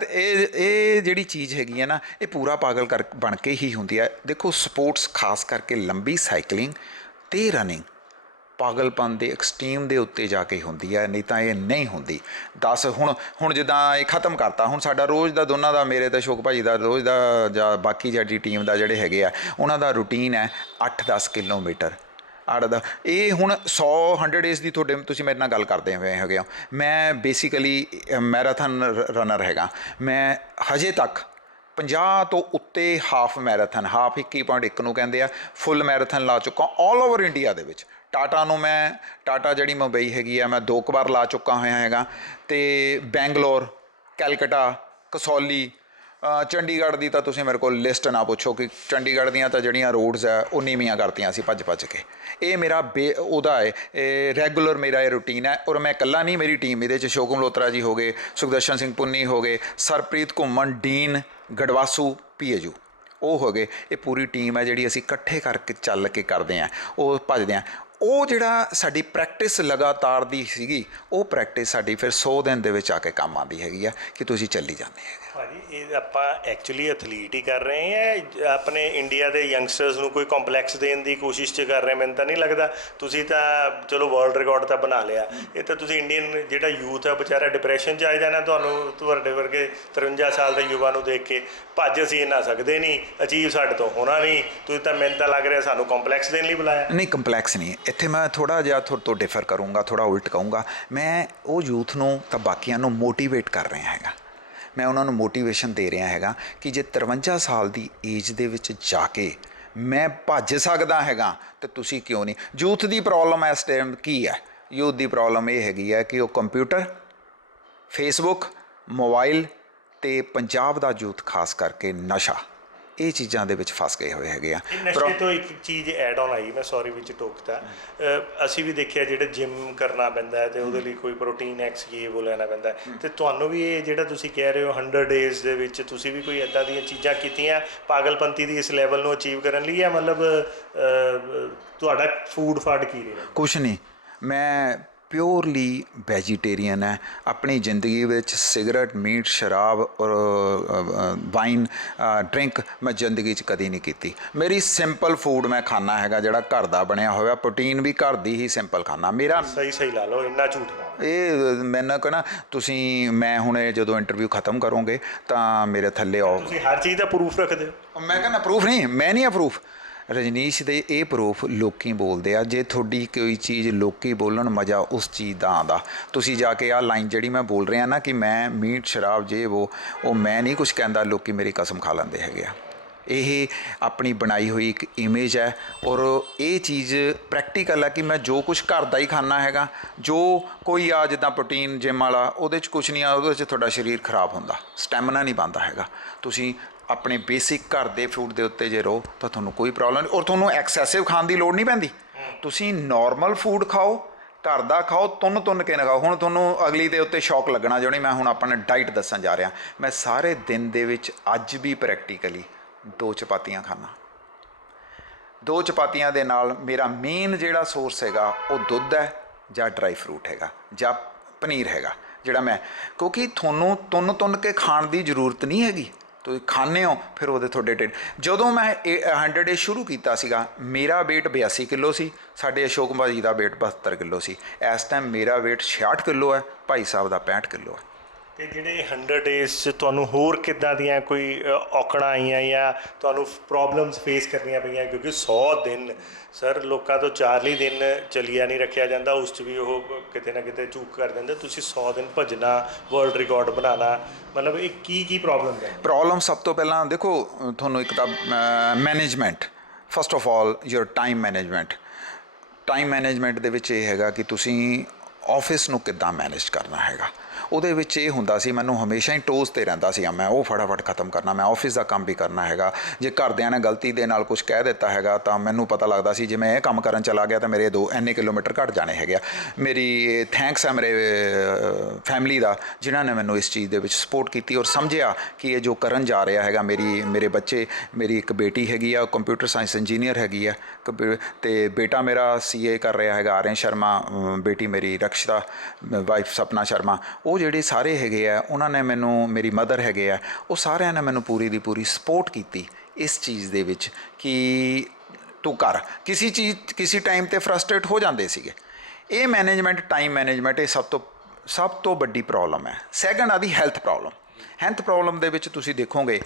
ਇਹ ਜਿਹੜੀ ਚੀਜ਼ ਹੈਗੀ ਹੈ ਨਾ, ਇਹ ਪੂਰਾ ਪਾਗਲ ਬਣ ਕੇ ਹੀ ਹੁੰਦੀ ਹੈ। ਦੇਖੋ ਸਪੋਰਟਸ ਖਾਸ ਕਰਕੇ ਲੰਬੀ ਸਾਈਕਲਿੰਗ ਤੇ ਰਨਿੰਗ ਪਾਗਲਪਨ ਦੇ ਐਕਸਟ੍ਰੀਮ ਦੇ ਉੱਤੇ ਜਾ ਕੇ ਹੁੰਦੀ ਹੈ, ਨਹੀਂ ਤਾਂ ਇਹ ਨਹੀਂ ਹੁੰਦੀ। ਹੁਣ ਜਿੱਦਾਂ ਇਹ ਖ਼ਤਮ ਕਰਤਾ, ਹੁਣ ਸਾਡਾ ਰੋਜ਼ ਦਾ ਦੋਨਾਂ ਦਾ, ਮੇਰੇ ਤੇ ਅਸ਼ੋਕ ਭਾਜੀ ਦਾ ਰੋਜ਼ ਦਾ ਜਾਂ ਬਾਕੀ ਸਾਡੀ ਟੀਮ ਦਾ ਜਿਹੜੇ ਹੈਗੇ ਆ ਉਹਨਾਂ ਦਾ ਰੂਟੀਨ ਹੈ 8-10 ਕਿਲੋਮੀਟਰ ਦਾ। ਇਹ ਹੁਣ 100 ਡੇਜ਼ ਦੀ ਤੁਸੀਂ ਮੇਰੇ ਨਾਲ ਗੱਲ ਕਰਦੇ ਹੋਏ ਹੈਗੇ ਹੋ। ਮੈਂ ਬੇਸਿਕਲੀ ਮੈਰਾਥਨ ਰਨਰ ਹੈਗਾ। ਮੈਂ ਹਜੇ ਤੱਕ 50 ਤੋਂ ਉੱਤੇ ਹਾਫ ਮੈਰਾਥਨ, ਹਾਫ 21.1 ਨੂੰ ਕਹਿੰਦੇ ਆ, ਫੁੱਲ ਮੈਰਾਥਨ ਲਾ ਚੁੱਕਾ ਆਲ ਓਵਰ ਇੰਡੀਆ ਦੇ ਵਿੱਚ। ਟਾਟਾ ਨੂੰ ਮੈਂ, ਟਾਟਾ ਜਿਹੜੀ ਮੁੰਬਈ ਹੈਗੀ ਆ, ਮੈਂ 2 ਵਾਰ ਲਾ ਚੁੱਕਾ ਹੋਇਆ ਹੈਗਾ। ਅਤੇ ਬੈਂਗਲੋਰ, ਕੈਲਕਟਾ, ਕਸੌਲੀ, ਚੰਡੀਗੜ੍ਹ ਦੀ ਤਾਂ ਤੁਸੀਂ ਮੇਰੇ ਕੋਲ ਲਿਸਟ ਨਾ ਪੁੱਛੋ ਕਿ ਚੰਡੀਗੜ੍ਹ ਦੀਆਂ ਤਾਂ ਜਿਹੜੀਆਂ ਰੋਡਸ ਹੈ ਉਹ ਨੀਵੀਆਂ ਕਰਤੀਆਂ ਸੀ ਭੱਜ ਕੇ। ਇਹ ਮੇਰਾ ਉਹਦਾ ਹੈ, ਰੈਗੂਲਰ ਮੇਰਾ ਇਹ ਰੂਟੀਨ ਹੈ। ਔਰ ਮੈਂ ਇਕੱਲਾ ਨਹੀਂ, ਮੇਰੀ ਟੀਮ ਇਹਦੇ 'ਚ ਅਸ਼ੋਕ ਮਲਹੋਤਰਾ ਜੀ ਹੋ ਗਏ, ਸੁਖਦਰਸ਼ਨ ਸਿੰਘ ਪੁੰਨੀ ਹੋ ਗਏ, ਸਰਪ੍ਰੀਤ ਘੁੰਮਣ, ਡੀਨ ਗੜਵਾਸੂ, PAG ਉਹ ਹੋ ਗਏ। ਇਹ ਪੂਰੀ ਟੀਮ ਹੈ ਜਿਹੜੀ ਅਸੀਂ ਇਕੱਠੇ ਕਰਕੇ ਚੱਲ ਕੇ ਕਰਦੇ ਹਾਂ, ਉਹ ਭੱਜਦੇ ਹਾਂ। ਉਹ ਜਿਹੜਾ ਸਾਡੀ ਪ੍ਰੈਕਟਿਸ ਲਗਾਤਾਰ ਦੀ ਸੀਗੀ, ਉਹ ਪ੍ਰੈਕਟਿਸ ਸਾਡੀ ਫਿਰ 100 ਦਿਨ ਦੇ ਵਿੱਚ ਆ ਕੇ ਕੰਮ ਆਉਂਦੀ ਹੈਗੀ ਆ ਕਿ ਤੁਸੀਂ ਚੱਲੀ ਜਾਂਦੇ ਹੈਗੇ। ਭਾਜੀ ਇਹ ਆਪਾਂ ਐਕਚੁਅਲੀ ਐਥਲੀਟ ਹੀ ਕਰ ਰਹੇ ਹਾਂ, ਆਪਣੇ ਇੰਡੀਆ ਦੇ ਯੰਗਸਟਰਸ ਨੂੰ ਕੋਈ ਕੰਪਲੈਕਸ ਦੇਣ ਦੀ ਕੋਸ਼ਿਸ਼ 'ਚ ਕਰ ਰਹੇ? ਮੈਨੂੰ ਤਾਂ ਨਹੀਂ ਲੱਗਦਾ। ਤੁਸੀਂ ਤਾਂ ਚਲੋ ਵਰਲਡ ਰਿਕਾਰਡ ਤਾਂ ਬਣਾ ਲਿਆ, ਇਹ ਤਾਂ ਤੁਸੀਂ ਇੰਡੀਅਨ ਜਿਹੜਾ ਯੂਥ ਹੈ ਵਿਚਾਰਾ ਡਿਪਰੈਸ਼ਨ 'ਚ ਆ ਜਾਣਾ ਤੁਹਾਨੂੰ, ਤੁਹਾਡੇ ਵਰਗੇ 53 ਸਾਲ ਦੇ ਯੁਵਾ ਨੂੰ ਦੇਖ ਕੇ। ਭੱਜ ਅਸੀਂ ਇੰਨਾ ਸਕਦੇ ਨਹੀਂ, ਅਚੀਵ ਸਾਡੇ ਤੋਂ ਹੋਣਾ ਨਹੀਂ, ਤੁਸੀਂ ਤਾਂ ਮੈਨੂੰ ਤਾਂ ਲੱਗ ਰਿਹਾ ਸਾਨੂੰ ਕੰਪਲੈਕਸ ਦੇਣ ਲਈ ਬੁਲਾਇਆ। ਨਹੀਂ, ਕੰਪਲੈਕਸ ਨਹੀਂ। ਇੱਥੇ ਮੈਂ ਥੋੜ੍ਹਾ ਜਿਹਾ ਤੁਹਾਡੇ ਤੋਂ ਡਿਫਰ ਕਰੂੰਗਾ, ਥੋੜ੍ਹਾ ਉਲਟ ਕਹੂੰਗਾ। ਮੈਂ ਉਹ ਯੂਥ ਨੂੰ ਤਾਂ ਬਾਕੀਆਂ ਨੂੰ ਮੋਟੀਵੇਟ ਕਰ ਰਿਹਾ ਹੈਗਾ। ਮੈਂ ਉਹਨਾਂ ਨੂੰ ਮੋਟੀਵੇਸ਼ਨ ਦੇ ਰਿਹਾ ਹੈਗਾ ਕਿ ਜੇ 53 ਸਾਲ ਦੀ ਏਜ ਦੇ ਵਿੱਚ ਜਾ ਕੇ ਮੈਂ ਭੱਜ ਸਕਦਾ ਹੈਗਾ ਤਾਂ ਤੁਸੀਂ ਕਿਉਂ ਨਹੀਂ। ਯੂਥ ਦੀ ਪ੍ਰੋਬਲਮ ਇਸ ਟਾਈਮ ਕੀ ਹੈ? ਯੂਥ ਦੀ ਪ੍ਰੋਬਲਮ ਇਹ ਹੈਗੀ ਹੈ ਕਿ ਉਹ ਕੰਪਿਊਟਰ, ਫੇਸਬੁੱਕ, ਮੋਬਾਈਲ ਅਤੇ ਪੰਜਾਬ ਦਾ ਯੂਥ ਖਾਸ ਕਰਕੇ ਨਸ਼ਾ, ਇਹ ਚੀਜ਼ਾਂ ਦੇ ਵਿੱਚ ਫਸ ਗਏ ਹੋਏ ਹੈਗੇ ਆ। ਨਸ਼ੇ ਤੋਂ ਇੱਕ ਚੀਜ਼ ਐਡ ਆਨ ਆਈ, ਮੈਂ ਸੌਰੀ ਵਿੱਚ ਟੋਕਤਾ। ਅਸੀਂ ਵੀ ਦੇਖਿਆ ਜਿਹੜਾ ਜਿਮ ਕਰਨਾ ਪੈਂਦਾ ਹੈ ਅਤੇ ਉਹਦੇ ਲਈ ਕੋਈ ਪ੍ਰੋਟੀਨ ਐਕਸ ਉਹ ਲੈਣਾ ਪੈਂਦਾ, ਅਤੇ ਤੁਹਾਨੂੰ ਵੀ ਇਹ ਜਿਹੜਾ ਤੁਸੀਂ ਕਹਿ ਰਹੇ ਹੋ 100 ਡੇਜ਼ ਦੇ ਵਿੱਚ ਤੁਸੀਂ ਵੀ ਕੋਈ ਇੱਦਾਂ ਦੀਆਂ ਚੀਜ਼ਾਂ ਕੀਤੀਆਂ ਪਾਗਲਪੰਤੀ ਦੀ ਇਸ ਲੈਵਲ ਨੂੰ ਅਚੀਵ ਕਰਨ ਲਈ? ਜਾਂ ਮਤਲਬ ਤੁਹਾਡਾ ਫੂਡ ਫਾਡ ਕੀ ਰਿਹਾ? ਕੁਛ ਨਹੀਂ, ਮੈਂ ਪਿਓਰਲੀ ਵੈਜੀਟੇਰੀਅਨ ਹੈ। ਆਪਣੀ ਜ਼ਿੰਦਗੀ ਵਿੱਚ ਸਿਗਰਟ, ਮੀਟ, ਸ਼ਰਾਬ ਔਰ ਵਾਈਨ ਡਰਿੰਕ ਮੈਂ ਜ਼ਿੰਦਗੀ 'ਚ ਕਦੀ ਨਹੀਂ ਕੀਤੀ। ਮੇਰੀ ਸਿੰਪਲ ਫੂਡ ਮੈਂ ਖਾਣਾ ਹੈਗਾ ਜਿਹੜਾ ਘਰ ਦਾ ਬਣਿਆ ਹੋਇਆ, ਪ੍ਰੋਟੀਨ ਵੀ ਘਰ ਦੀ ਹੀ ਸਿੰਪਲ ਖਾਣਾ। ਮੇਰਾ ਸਹੀ ਲਾ ਲਓ, ਇੰਨਾ ਝੂਠ ਨਾ। ਇਹ ਮੈਨੂੰ ਕਹਿਣਾ ਤੁਸੀਂ, ਮੈਂ ਹੁਣ ਜਦੋਂ ਇੰਟਰਵਿਊ ਖ਼ਤਮ ਕਰੋਗੇ ਤਾਂ ਮੇਰੇ ਥੱਲੇ ਆਓ। ਤੁਸੀਂ ਹਰ ਚੀਜ਼ ਦਾ ਪ੍ਰੂਫ ਰੱਖਦੇ ਹੋ? ਮੈਂ ਕਹਿੰਦਾ ਪ੍ਰੂਫ ਨਹੀਂ, ਮੈਂ ਨਹੀਂ ਆ ਪ੍ਰੂਫ। ਰਜਨੀਸ਼ ਦੇ ਇਹ ਪ੍ਰੂਫ ਲੋਕੀ ਬੋਲਦੇ ਆ। ਜੇ ਤੁਹਾਡੀ ਕੋਈ ਚੀਜ਼ ਲੋਕੀ ਬੋਲਣ, ਮਜ਼ਾ ਉਸ ਚੀਜ਼ ਦਾ ਆਉਂਦਾ। ਤੁਸੀਂ ਜਾ ਕੇ ਆਹ ਲਾਈਨ ਜਿਹੜੀ ਮੈਂ ਬੋਲ ਰਿਹਾ ਨਾ ਕਿ ਮੈਂ ਮੀਟ, ਸ਼ਰਾਬ, ਜੇ ਉਹ ਮੈਂ ਨਹੀਂ ਕੁਛ ਕਹਿੰਦਾ, ਲੋਕੀ ਮੇਰੀ ਕਸਮ ਖਾ ਲੈਂਦੇ ਹੈਗੇ ਆ। ਇਹ ਆਪਣੀ ਬਣਾਈ ਹੋਈ ਇੱਕ ਇਮੇਜ ਹੈ ਔਰ ਇਹ ਚੀਜ਼ ਪ੍ਰੈਕਟੀਕਲ ਹੈ ਕਿ ਮੈਂ ਜੋ ਕੁਛ ਘਰ ਦਾ ਹੀ ਖਾਣਾ ਹੈਗਾ। ਜੋ ਕੋਈ ਆ ਜਿੱਦਾਂ ਪ੍ਰੋਟੀਨ ਜਿਮ ਵਾਲਾ, ਉਹਦੇ 'ਚ ਕੁਛ ਨਹੀਂ ਆ, ਉਹਦੇ 'ਚ ਤੁਹਾਡਾ ਸਰੀਰ ਖਰਾਬ ਹੁੰਦਾ, ਸਟੈਮਿਨਾ ਨਹੀਂ ਬਣਦਾ ਹੈਗਾ। ਤੁਸੀਂ ਆਪਣੇ ਬੇਸਿਕ ਘਰ ਦੇ ਫੂਡ ਦੇ ਉੱਤੇ ਜੇ ਰਹੋ ਤਾਂ ਤੁਹਾਨੂੰ ਕੋਈ ਪ੍ਰੋਬਲਮ ਨਹੀਂ, ਔਰ ਤੁਹਾਨੂੰ ਐਕਸੈਸਿਵ ਖਾਣ ਦੀ ਲੋੜ ਨਹੀਂ ਪੈਂਦੀ। ਤੁਸੀਂ ਨੋਰਮਲ ਫੂਡ ਖਾਓ ਘਰ ਦਾ ਖਾਓ, ਤੁੰਨ ਤੁੰਨ ਕੇ ਨਾ ਖਾਓ। ਹੁਣ ਤੁਹਾਨੂੰ ਅਗਲੀ ਦੇ ਉੱਤੇ ਸ਼ੌਕ ਲੱਗਣਾ, ਜਿਹੜੀ ਮੈਂ ਹੁਣ ਆਪਣਾ ਡਾਈਟ ਦੱਸਣ ਜਾ ਰਿਹਾ। ਮੈਂ ਸਾਰੇ ਦਿਨ ਦੇ ਵਿੱਚ ਅੱਜ ਵੀ ਪ੍ਰੈਕਟੀਕਲੀ 2 ਚਪਾਤੀਆਂ ਖਾਂਦਾ। 2 ਚਪਾਤੀਆਂ ਦੇ ਨਾਲ ਮੇਰਾ ਮੇਨ ਜਿਹੜਾ ਸੋਰਸ ਹੈਗਾ ਉਹ ਦੁੱਧ ਹੈ ਜਾਂ ਡਰਾਈ ਫਰੂਟ ਹੈਗਾ ਜਾਂ ਪਨੀਰ ਹੈਗਾ, ਜਿਹੜਾ ਮੈਂ, ਕਿਉਂਕਿ ਤੁਹਾਨੂੰ ਤੁੰਨ ਤੁੰਨ ਕੇ ਖਾਣ ਦੀ ਜ਼ਰੂਰਤ ਨਹੀਂ ਹੈਗੀ। ਤੁਸੀਂ ਖਾਂਦੇ ਹੋ, ਫਿਰ ਉਹਦੇ ਤੁਹਾਡੇ ਢਿੱਡ। ਜਦੋਂ ਮੈਂ 100 ਡੇ ਸ਼ੁਰੂ ਕੀਤਾ ਸੀਗਾ, ਮੇਰਾ weight 82 ਕਿਲੋ ਸੀ, ਸਾਡੇ ਅਸ਼ੋਕ ਭਾਜੀ ਦਾ weight 72 ਕਿਲੋ ਸੀ। ਇਸ ਟਾਈਮ ਮੇਰਾ weight 66 ਕਿਲੋ ਹੈ, ਭਾਈ ਸਾਹਿਬ ਦਾ 65 ਕਿਲੋ ਹੈ। ਤੇ ਜਿਹੜੇ 100 ਡੇਜ਼ 'ਚ ਤੁਹਾਨੂੰ ਹੋਰ ਕਿੱਦਾਂ ਦੀਆਂ ਕੋਈ ਔਕੜਾਂ ਆਈਆਂ ਜਾਂ ਤੁਹਾਨੂੰ ਪ੍ਰੋਬਲਮਸ ਫੇਸ ਕਰਨੀਆਂ ਪਈਆਂ? ਕਿਉਂਕਿ 100 ਦਿਨ ਸਰ ਲੋਕਾਂ ਤੋਂ 40 ਦਿਨ ਚਲਿਆ ਨਹੀਂ ਰੱਖਿਆ ਜਾਂਦਾ, ਉਸ 'ਚ ਵੀ ਉਹ ਕਿਤੇ ਨਾ ਕਿਤੇ ਚੂਕ ਕਰ ਦਿੰਦੇ। ਤੁਸੀਂ 100 ਦਿਨ ਭੱਜਣਾ, ਵਰਲਡ ਰਿਕਾਰਡ ਬਣਾਉਣਾ, ਮਤਲਬ ਇਹ ਕੀ ਪ੍ਰੋਬਲਮ ਹੈ? ਪ੍ਰੋਬਲਮ ਸਭ ਤੋਂ ਪਹਿਲਾਂ ਦੇਖੋ, ਤੁਹਾਨੂੰ ਇੱਕ ਤਾਂ management, first of all your time management. Time management ਦੇ ਵਿੱਚ ਇਹ ਹੈਗਾ ਕਿ ਤੁਸੀਂ ਆਫਿਸ ਨੂੰ ਕਿੱਦਾਂ ਮੈਨੇਜ ਕਰਨਾ ਹੈਗਾ। ਉਹਦੇ ਵਿੱਚ ਇਹ ਹੁੰਦਾ ਸੀ, ਮੈਨੂੰ ਹਮੇਸ਼ਾ ਹੀ ਟੋਸ 'ਤੇ ਰਹਿੰਦਾ ਸੀ, ਮੈਂ ਉਹ ਫਟਾਫਟ ਖਤਮ ਕਰਨਾ, ਮੈਂ ਆਫਿਸ ਦਾ ਕੰਮ ਵੀ ਕਰਨਾ ਹੈਗਾ। ਜੇ ਘਰਦਿਆਂ ਨੇ ਗਲਤੀ ਦੇ ਨਾਲ ਕੁਝ ਕਹਿ ਦਿੱਤਾ ਹੈਗਾ ਤਾਂ ਮੈਨੂੰ ਪਤਾ ਲੱਗਦਾ ਸੀ ਜੇ ਮੈਂ ਇਹ ਕੰਮ ਕਰਨ ਚਲਾ ਗਿਆ ਤਾਂ ਮੇਰੇ ਇੰਨੇ ਕਿਲੋਮੀਟਰ ਘੱਟ ਜਾਣੇ ਹੈਗੇ ਆ। ਮੇਰੀ ਥੈਂਕਸ ਹੈ ਮੇਰੇ ਫੈਮਿਲੀ ਦਾ, ਜਿਨ੍ਹਾਂ ਨੇ ਮੈਨੂੰ ਇਸ ਚੀਜ਼ ਦੇ ਵਿੱਚ ਸਪੋਰਟ ਕੀਤੀ ਔਰ ਸਮਝਿਆ ਕਿ ਇਹ ਜੋ ਕਰਨ ਜਾ ਰਿਹਾ ਹੈਗਾ। ਮੇਰੇ ਬੱਚੇ, ਮੇਰੀ ਇੱਕ ਬੇਟੀ ਹੈਗੀ ਆ, ਕੰਪਿਊਟਰ ਸਾਇੰਸ ਇੰਜੀਨੀਅਰ ਹੈਗੀ ਆ, ਅਤੇ ਬੇਟਾ ਮੇਰਾ CA ਕਰ ਰਿਹਾ ਹੈਗਾ, ਆਰਿਆਨ ਸ਼ਰਮਾ, ਬੇਟੀ ਮੇਰੀ ਰਕਸ਼ਿਤਾ, ਵਾਈਫ ਸਪਨਾ ਸ਼ਰਮਾ। ਉਹ ਜਿਹੜੇ ਸਾਰੇ ਹੈਗੇ ਆ, ਉਹਨਾਂ ਨੇ ਮੈਨੂੰ, ਮੇਰੀ ਮਦਰ ਹੈਗੇ ਆ, ਉਹ ਸਾਰਿਆਂ ਨੇ ਮੈਨੂੰ ਪੂਰੀ ਦੀ ਪੂਰੀ ਸਪੋਰਟ ਕੀਤੀ ਇਸ ਚੀਜ਼ ਦੇ ਵਿੱਚ ਕਿ ਤੂੰ ਕਰ। ਕਿਸੇ ਟਾਈਮ 'ਤੇ ਫਰਸਟ੍ਰੇਟ ਹੋ ਜਾਂਦੇ ਸੀਗੇ। ਇਹ ਮੈਨੇਜਮੈਂਟ, ਟਾਈਮ ਮੈਨੇਜਮੈਂਟ, ਇਹ ਸਭ ਤੋਂ ਵੱਡੀ ਪ੍ਰੋਬਲਮ ਹੈ। ਸੈਕੰਡ ਆਦੀ ਹੈਲਥ ਪ੍ਰੋਬਲਮ। ਹੈਲਥ ਪ੍ਰੋਬਲਮ ਦੇ ਵਿੱਚ ਤੁਸੀਂ ਦੇਖੋਗੇ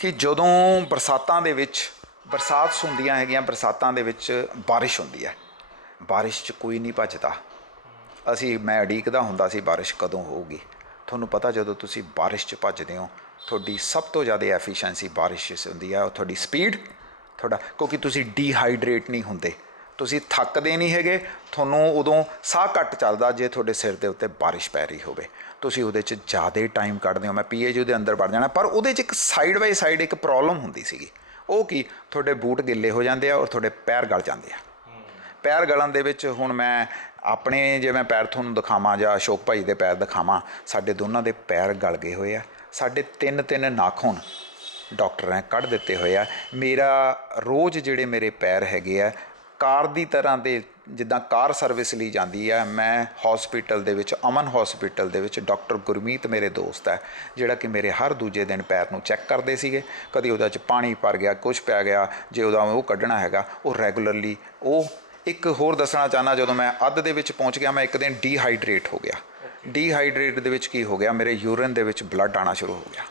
ਕਿ ਜਦੋਂ ਬਰਸਾਤਾਂ ਦੇ ਵਿੱਚ, ਬਰਸਾਤ ਹੁੰਦੀਆਂ ਹੈਗੀਆਂ, ਬਰਸਾਤਾਂ ਦੇ ਵਿੱਚ ਬਾਰਿਸ਼ ਹੁੰਦੀ ਹੈ, ਬਾਰਿਸ਼ 'ਚ ਕੋਈ ਨਹੀਂ ਭੱਜਦਾ। ਮੈਂ ਉਡੀਕਦਾ ਹੁੰਦਾ ਸੀ ਬਾਰਿਸ਼ ਕਦੋਂ ਹੋਊਗੀ। ਤੁਹਾਨੂੰ ਪਤਾ, ਜਦੋਂ ਤੁਸੀਂ ਬਾਰਿਸ਼ 'ਚ ਭੱਜਦੇ ਹੋ, ਤੁਹਾਡੀ ਸਭ ਤੋਂ ਜ਼ਿਆਦਾ ਐਫੀਸ਼ੀਐਂਸੀ ਬਾਰਿਸ਼ 'ਚ ਹੁੰਦੀ ਹੈ। ਤੁਹਾਡੀ ਸਪੀਡ, ਕਿਉਂਕਿ ਤੁਸੀਂ ਡੀਹਾਈਡਰੇਟ ਨਹੀਂ ਹੁੰਦੇ, ਤੁਸੀਂ ਥੱਕਦੇ ਨਹੀਂ ਹੈਗੇ। ਤੁਹਾਨੂੰ ਉਦੋਂ ਸਾਹ ਘੱਟ ਚੱਲਦਾ ਜੇ ਤੁਹਾਡੇ ਸਿਰ ਦੇ ਉੱਤੇ ਬਾਰਿਸ਼ ਪੈ ਰਹੀ ਹੋਵੇ। ਤੁਸੀਂ ਉਹਦੇ 'ਚ ਜ਼ਿਆਦਾ ਟਾਈਮ ਕੱਢਦੇ ਹੋ। ਮੈਂ PAG ਦੇ ਅੰਦਰ ਵੜ ਜਾਣਾ, ਪਰ ਉਹਦੇ 'ਚ ਇੱਕ ਸਾਈਡ ਬਾਈ ਸਾਈਡ ਇੱਕ ਪ੍ਰੋਬਲਮ ਹੁੰਦੀ ਸੀਗੀ। ਉਹ ਕੀ, ਤੁਹਾਡੇ ਬੂਟ ਗਿੱਲੇ ਹੋ ਜਾਂਦੇ ਆ ਔਰ ਤੁਹਾਡੇ ਪੈਰ ਗਲ ਜਾਂਦੇ ਆ। ਪੈਰ ਗਲਣ ਦੇ ਵਿੱਚ ਹੁਣ ਮੈਂ ਆਪਣੇ, ਜੇ ਮੈਂ ਪੈਰ ਤੁਹਾਨੂੰ ਦਿਖਾਵਾਂ ਜਾਂ ਅਸ਼ੋਕ ਭਾਈ ਦੇ ਪੈਰ ਦਿਖਾਵਾਂ, ਸਾਡੇ ਦੋਨਾਂ ਦੇ ਪੈਰ ਗਲ ਗਏ ਹੋਏ ਆ। ਸਾਡੇ 3 ਨਾਖੂਨ ਡਾਕਟਰ ਨੇ ਕੱਢ ਦਿੱਤੇ ਹੋਏ ਆ। ਮੇਰਾ ਰੋਜ਼ ਜਿਹੜੇ ਮੇਰੇ ਪੈਰ ਹੈਗੇ ਆ, ਕਾਰ ਦੀ ਤਰ੍ਹਾਂ ਦੇ, ਜਿੱਦਾਂ ਕਾਰ ਸਰਵਿਸ ਲਈ ਜਾਂਦੀ ਆ। ਮੈਂ ਹੌਸਪੀਟਲ ਦੇ ਵਿੱਚ, ਅਮਨ ਹੌਸਪੀਟਲ ਦੇ ਵਿੱਚ, ਡਾਕਟਰ ਗੁਰਮੀਤ ਮੇਰੇ ਦੋਸਤ ਹੈ, ਜਿਹੜਾ ਕਿ ਮੇਰੇ ਹਰ ਦੂਜੇ ਦਿਨ ਪੈਰ ਨੂੰ ਚੈੱਕ ਕਰਦੇ ਸੀਗੇ। ਕਦੀ ਉਹਦੇ 'ਚ ਪਾਣੀ ਭਰ ਗਿਆ, ਕੁਛ ਪੈ ਗਿਆ, ਜੇ ਉਹਦਾ ਉਹ ਕੱਢਣਾ ਹੈਗਾ, ਉਹ ਰੈਗੂਲਰਲੀ। ਉਹ ਇੱਕ ਹੋਰ ਦੱਸਣਾ ਚਾਹੁੰਦਾ, ਜਦੋਂ ਮੈਂ ਅੱਧ ਦੇ ਵਿੱਚ ਪਹੁੰਚ ਗਿਆ, ਮੈਂ ਇੱਕ ਦਿਨ ਡੀਹਾਈਡਰੇਟ ਹੋ ਗਿਆ। ਡੀਹਾਈਡਰੇਟ ਦੇ ਵਿੱਚ ਕੀ ਹੋ ਗਿਆ, ਮੇਰੇ ਯੂਰਿਨ ਦੇ ਵਿੱਚ ਬਲੱਡ ਆਉਣਾ ਸ਼ੁਰੂ ਹੋ ਗਿਆ।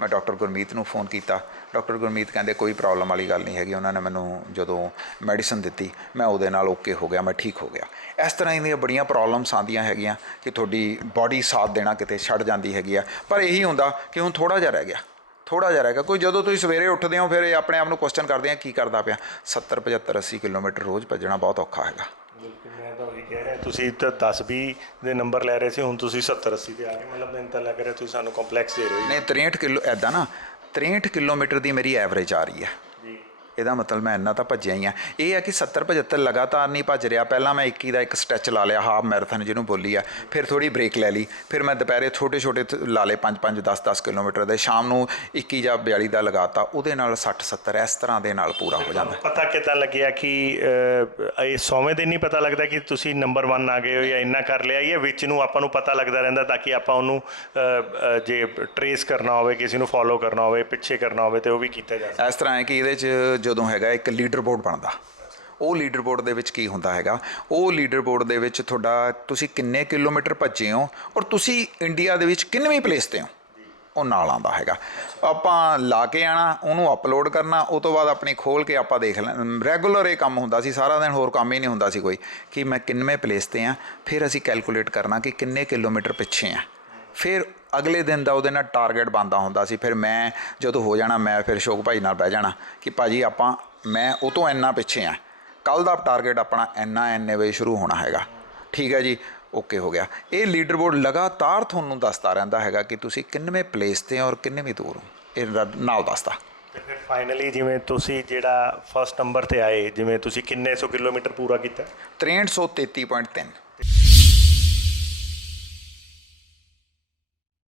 ਮੈਂ ਡਾਕਟਰ ਗੁਰਮੀਤ ਨੂੰ ਫ਼ੋਨ ਕੀਤਾ। ਡਾਕਟਰ ਗੁਰਮੀਤ ਕਹਿੰਦੇ ਕੋਈ ਪ੍ਰੋਬਲਮ ਵਾਲੀ ਗੱਲ ਨਹੀਂ ਹੈਗੀ। ਉਹਨਾਂ ਨੇ ਮੈਨੂੰ ਜਦੋਂ ਮੈਡੀਸਨ ਦਿੱਤੀ, ਮੈਂ ਉਹਦੇ ਨਾਲ ਓਕੇ ਹੋ ਗਿਆ, ਮੈਂ ਠੀਕ ਹੋ ਗਿਆ। ਇਸ ਤਰ੍ਹਾਂ ਦੀਆਂ ਬੜੀਆਂ ਪ੍ਰੋਬਲਮਸ ਆਉਂਦੀਆਂ ਹੈਗੀਆਂ ਕਿ ਤੁਹਾਡੀ ਬਾਡੀ ਸਾਥ ਦੇਣਾ ਕਿਤੇ ਛੱਡ ਜਾਂਦੀ ਹੈਗੀ ਆ। ਪਰ ਇਹੀ ਹੁੰਦਾ ਕਿ ਹੁਣ ਥੋੜ੍ਹਾ ਜਿਹਾ ਰਹਿ ਗਿਆ। ਕੋਈ ਜਦੋਂ ਤੁਸੀਂ ਸਵੇਰੇ ਉੱਠਦੇ ਹੋ, ਫਿਰ ਇਹ ਆਪਣੇ ਆਪ ਨੂੰ ਕੁਐਸਚਨ ਕਰਦੇ ਆ ਕੀ ਕਰਦਾ ਪਿਆ। 70, 75, 80 ਕਿਲੋਮੀਟਰ ਰੋਜ਼ ਭੱਜਣਾ ਬਹੁਤ ਔਖਾ ਹੈਗਾ। ਬਿਲਕੁਲ, ਮੈਂ ਤਾਂ ਉਹੀ ਕਹਿ ਰਿਹਾ, ਤੁਸੀਂ ਤਾਂ 10-20 ਦੇ ਨੰਬਰ ਲੈ ਰਹੇ ਸੀ, ਹੁਣ ਤੁਸੀਂ 70-80 ਤੇ ਆ ਗਏ। ਮਤਲਬ ਮੈਨੂੰ ਤਾਂ ਲੱਗ ਰਿਹਾ ਤੁਸੀਂ ਸਾਨੂੰ ਕੰਪਲੈਕਸ ਦੇ ਰਹੇ ਹੋ। ਨਹੀਂ, 63 ਕਿਲੋ ਇੱਦਾਂ ਨਾ, 63 ਕਿਲੋਮੀਟਰ ਦੀ ਮੇਰੀ ਐਵਰੇਜ ਆ ਰਹੀ ਹੈ ਜੀ। ਇਹਦਾ ਮਤਲਬ ਮੈਂ ਇੰਨਾ ਤਾਂ ਭੱਜਿਆ ਹੀ ਆ। ਇਹ ਹੈ ਕਿ 70-75 ਲਗਾਤਾਰ ਨਹੀਂ ਭੱਜ ਰਿਹਾ। ਪਹਿਲਾਂ ਮੈਂ 21 ਦਾ ਇੱਕ ਸਟੈਚ ਲਾ ਲਿਆ, ਹਾਫ ਮੈਰਾਥਨ ਜਿਹਨੂੰ ਬੋਲੀ ਆ, ਫਿਰ ਥੋੜ੍ਹੀ ਬ੍ਰੇਕ ਲੈ ਲਈ, ਫਿਰ ਮੈਂ ਦੁਪਹਿਰੇ ਛੋਟੇ ਲਾ ਲਏ 5-5, 10-10 ਕਿਲੋਮੀਟਰ ਦੇ, ਸ਼ਾਮ ਨੂੰ 21 ਜਾਂ 42 ਦਾ ਲਗਾਤਾ। ਉਹਦੇ ਨਾਲ 60-70 ਇਸ ਤਰ੍ਹਾਂ ਦੇ ਨਾਲ ਪੂਰਾ ਹੋ ਜਾਂਦਾ। ਪਤਾ ਕਿੱਦਾਂ ਲੱਗਿਆ ਕਿ ਇਹ 100ਵੇਂ ਦਿਨ ਨਹੀਂ ਪਤਾ ਲੱਗਦਾ ਕਿ ਤੁਸੀਂ ਨੰਬਰ 1 ਆ ਗਏ ਹੋ ਜਾਂ ਇੰਨਾ ਕਰ ਲਿਆ? ਇਹ ਵਿੱਚ ਨੂੰ ਆਪਾਂ ਨੂੰ ਪਤਾ ਲੱਗਦਾ ਰਹਿੰਦਾ ਤਾਂ ਕਿ ਆਪਾਂ ਉਹਨੂੰ ਜੇ ਟਰੇਸ ਕਰਨਾ ਹੋਵੇ, ਕਿਸੇ ਨੂੰ ਫੋਲੋ ਕਰਨਾ ਹੋਵੇ, ਪਿੱਛੇ ਕਰਨਾ ਹੋਵੇ, ਤਾਂ ਉਹ ਵੀ ਕੀਤਾ ਜਾ ਸਕਦਾ। ਇਸ ਤਰ੍ਹਾਂ ਹੈ ਕਿ ਇਹਦੇ 'ਚ ਜਦੋਂ ਹੈਗਾ ਇੱਕ ਲੀਡਰ ਬੋਰਡ ਬਣਦਾ। ਉਹ ਲੀਡਰ ਬੋਰਡ ਦੇ ਵਿੱਚ ਕੀ ਹੁੰਦਾ ਹੈਗਾ, ਉਹ ਲੀਡਰ ਬੋਰਡ ਦੇ ਵਿੱਚ ਤੁਸੀਂ ਕਿੰਨੇ ਕਿਲੋਮੀਟਰ ਭੱਜੇ ਹੋ ਔਰ ਤੁਸੀਂ ਇੰਡੀਆ ਦੇ ਵਿੱਚ ਕਿੰਨਵੀਂ ਪਲੇਸ 'ਤੇ ਹੋ, ਉਹ ਨਾਲ ਆਉਂਦਾ ਹੈਗਾ। ਆਪਾਂ ਲਾ ਕੇ ਆਉਣਾ, ਉਹਨੂੰ ਅਪਲੋਡ ਕਰਨਾ, ਉਹ ਤੋਂ ਬਾਅਦ ਆਪਣੀ ਖੋਲ੍ਹ ਕੇ ਆਪਾਂ ਦੇਖ ਲੈਣਾ। ਰੈਗੂਲਰ ਇਹ ਕੰਮ ਹੁੰਦਾ ਸੀ, ਸਾਰਾ ਦਿਨ ਹੋਰ ਕੰਮ ਹੀ ਨਹੀਂ ਹੁੰਦਾ ਸੀ ਕੋਈ, ਕਿ ਮੈਂ ਕਿੰਨਵੇਂ ਪਲੇਸ 'ਤੇ ਹਾਂ। ਫਿਰ ਅਸੀਂ ਕੈਲਕੂਲੇਟ ਕਰਨਾ ਕਿ ਕਿੰਨੇ ਕਿਲੋਮੀਟਰ ਪਿੱਛੇ ਹਾਂ। ਫਿਰ ਅਗਲੇ ਦਿਨ ਦਾ ਉਹਦੇ ਨਾਲ ਟਾਰਗੇਟ ਬਣਦਾ ਹੁੰਦਾ ਸੀ। ਫਿਰ ਮੈਂ ਜਦੋਂ ਹੋ ਜਾਣਾ, ਮੈਂ ਫਿਰ ਅਸ਼ੋਕ ਭਾਈ ਨਾਲ ਬਹਿ ਜਾਣਾ ਕਿ ਭਾਜੀ ਮੈਂ ਉਹ ਤੋਂ ਇੰਨਾ ਪਿੱਛੇ ਹਾਂ, ਕੱਲ੍ਹ ਦਾ ਟਾਰਗੇਟ ਆਪਣਾ ਇੰਨੇ ਵਜੇ ਸ਼ੁਰੂ ਹੋਣਾ ਹੈਗਾ। ਠੀਕ ਹੈ ਜੀ, ਓਕੇ ਹੋ ਗਿਆ। ਇਹ ਲੀਡਰ ਬੋਰਡ ਲਗਾਤਾਰ ਤੁਹਾਨੂੰ ਦੱਸਦਾ ਰਹਿੰਦਾ ਹੈਗਾ ਕਿ ਤੁਸੀਂ ਕਿੰਨਵੇਂ ਪਲੇਸ 'ਤੇ ਔਰ ਕਿੰਨੇਵੀਂ ਦੂਰ ਹੋ। ਇਹ ਨਾਲ ਦੱਸਦਾ। ਤੇ ਫਿਰ ਫਾਈਨਲੀ ਜਿਵੇਂ ਤੁਸੀਂ ਜਿਹੜਾ ਫਸਟ ਨੰਬਰ ਤੇ ਆਏ, ਜਿਵੇਂ ਤੁਸੀਂ ਕਿੰਨੇ ਸੌ ਕਿਲੋਮੀਟਰ ਪੂਰਾ ਕੀਤਾ? 6333.3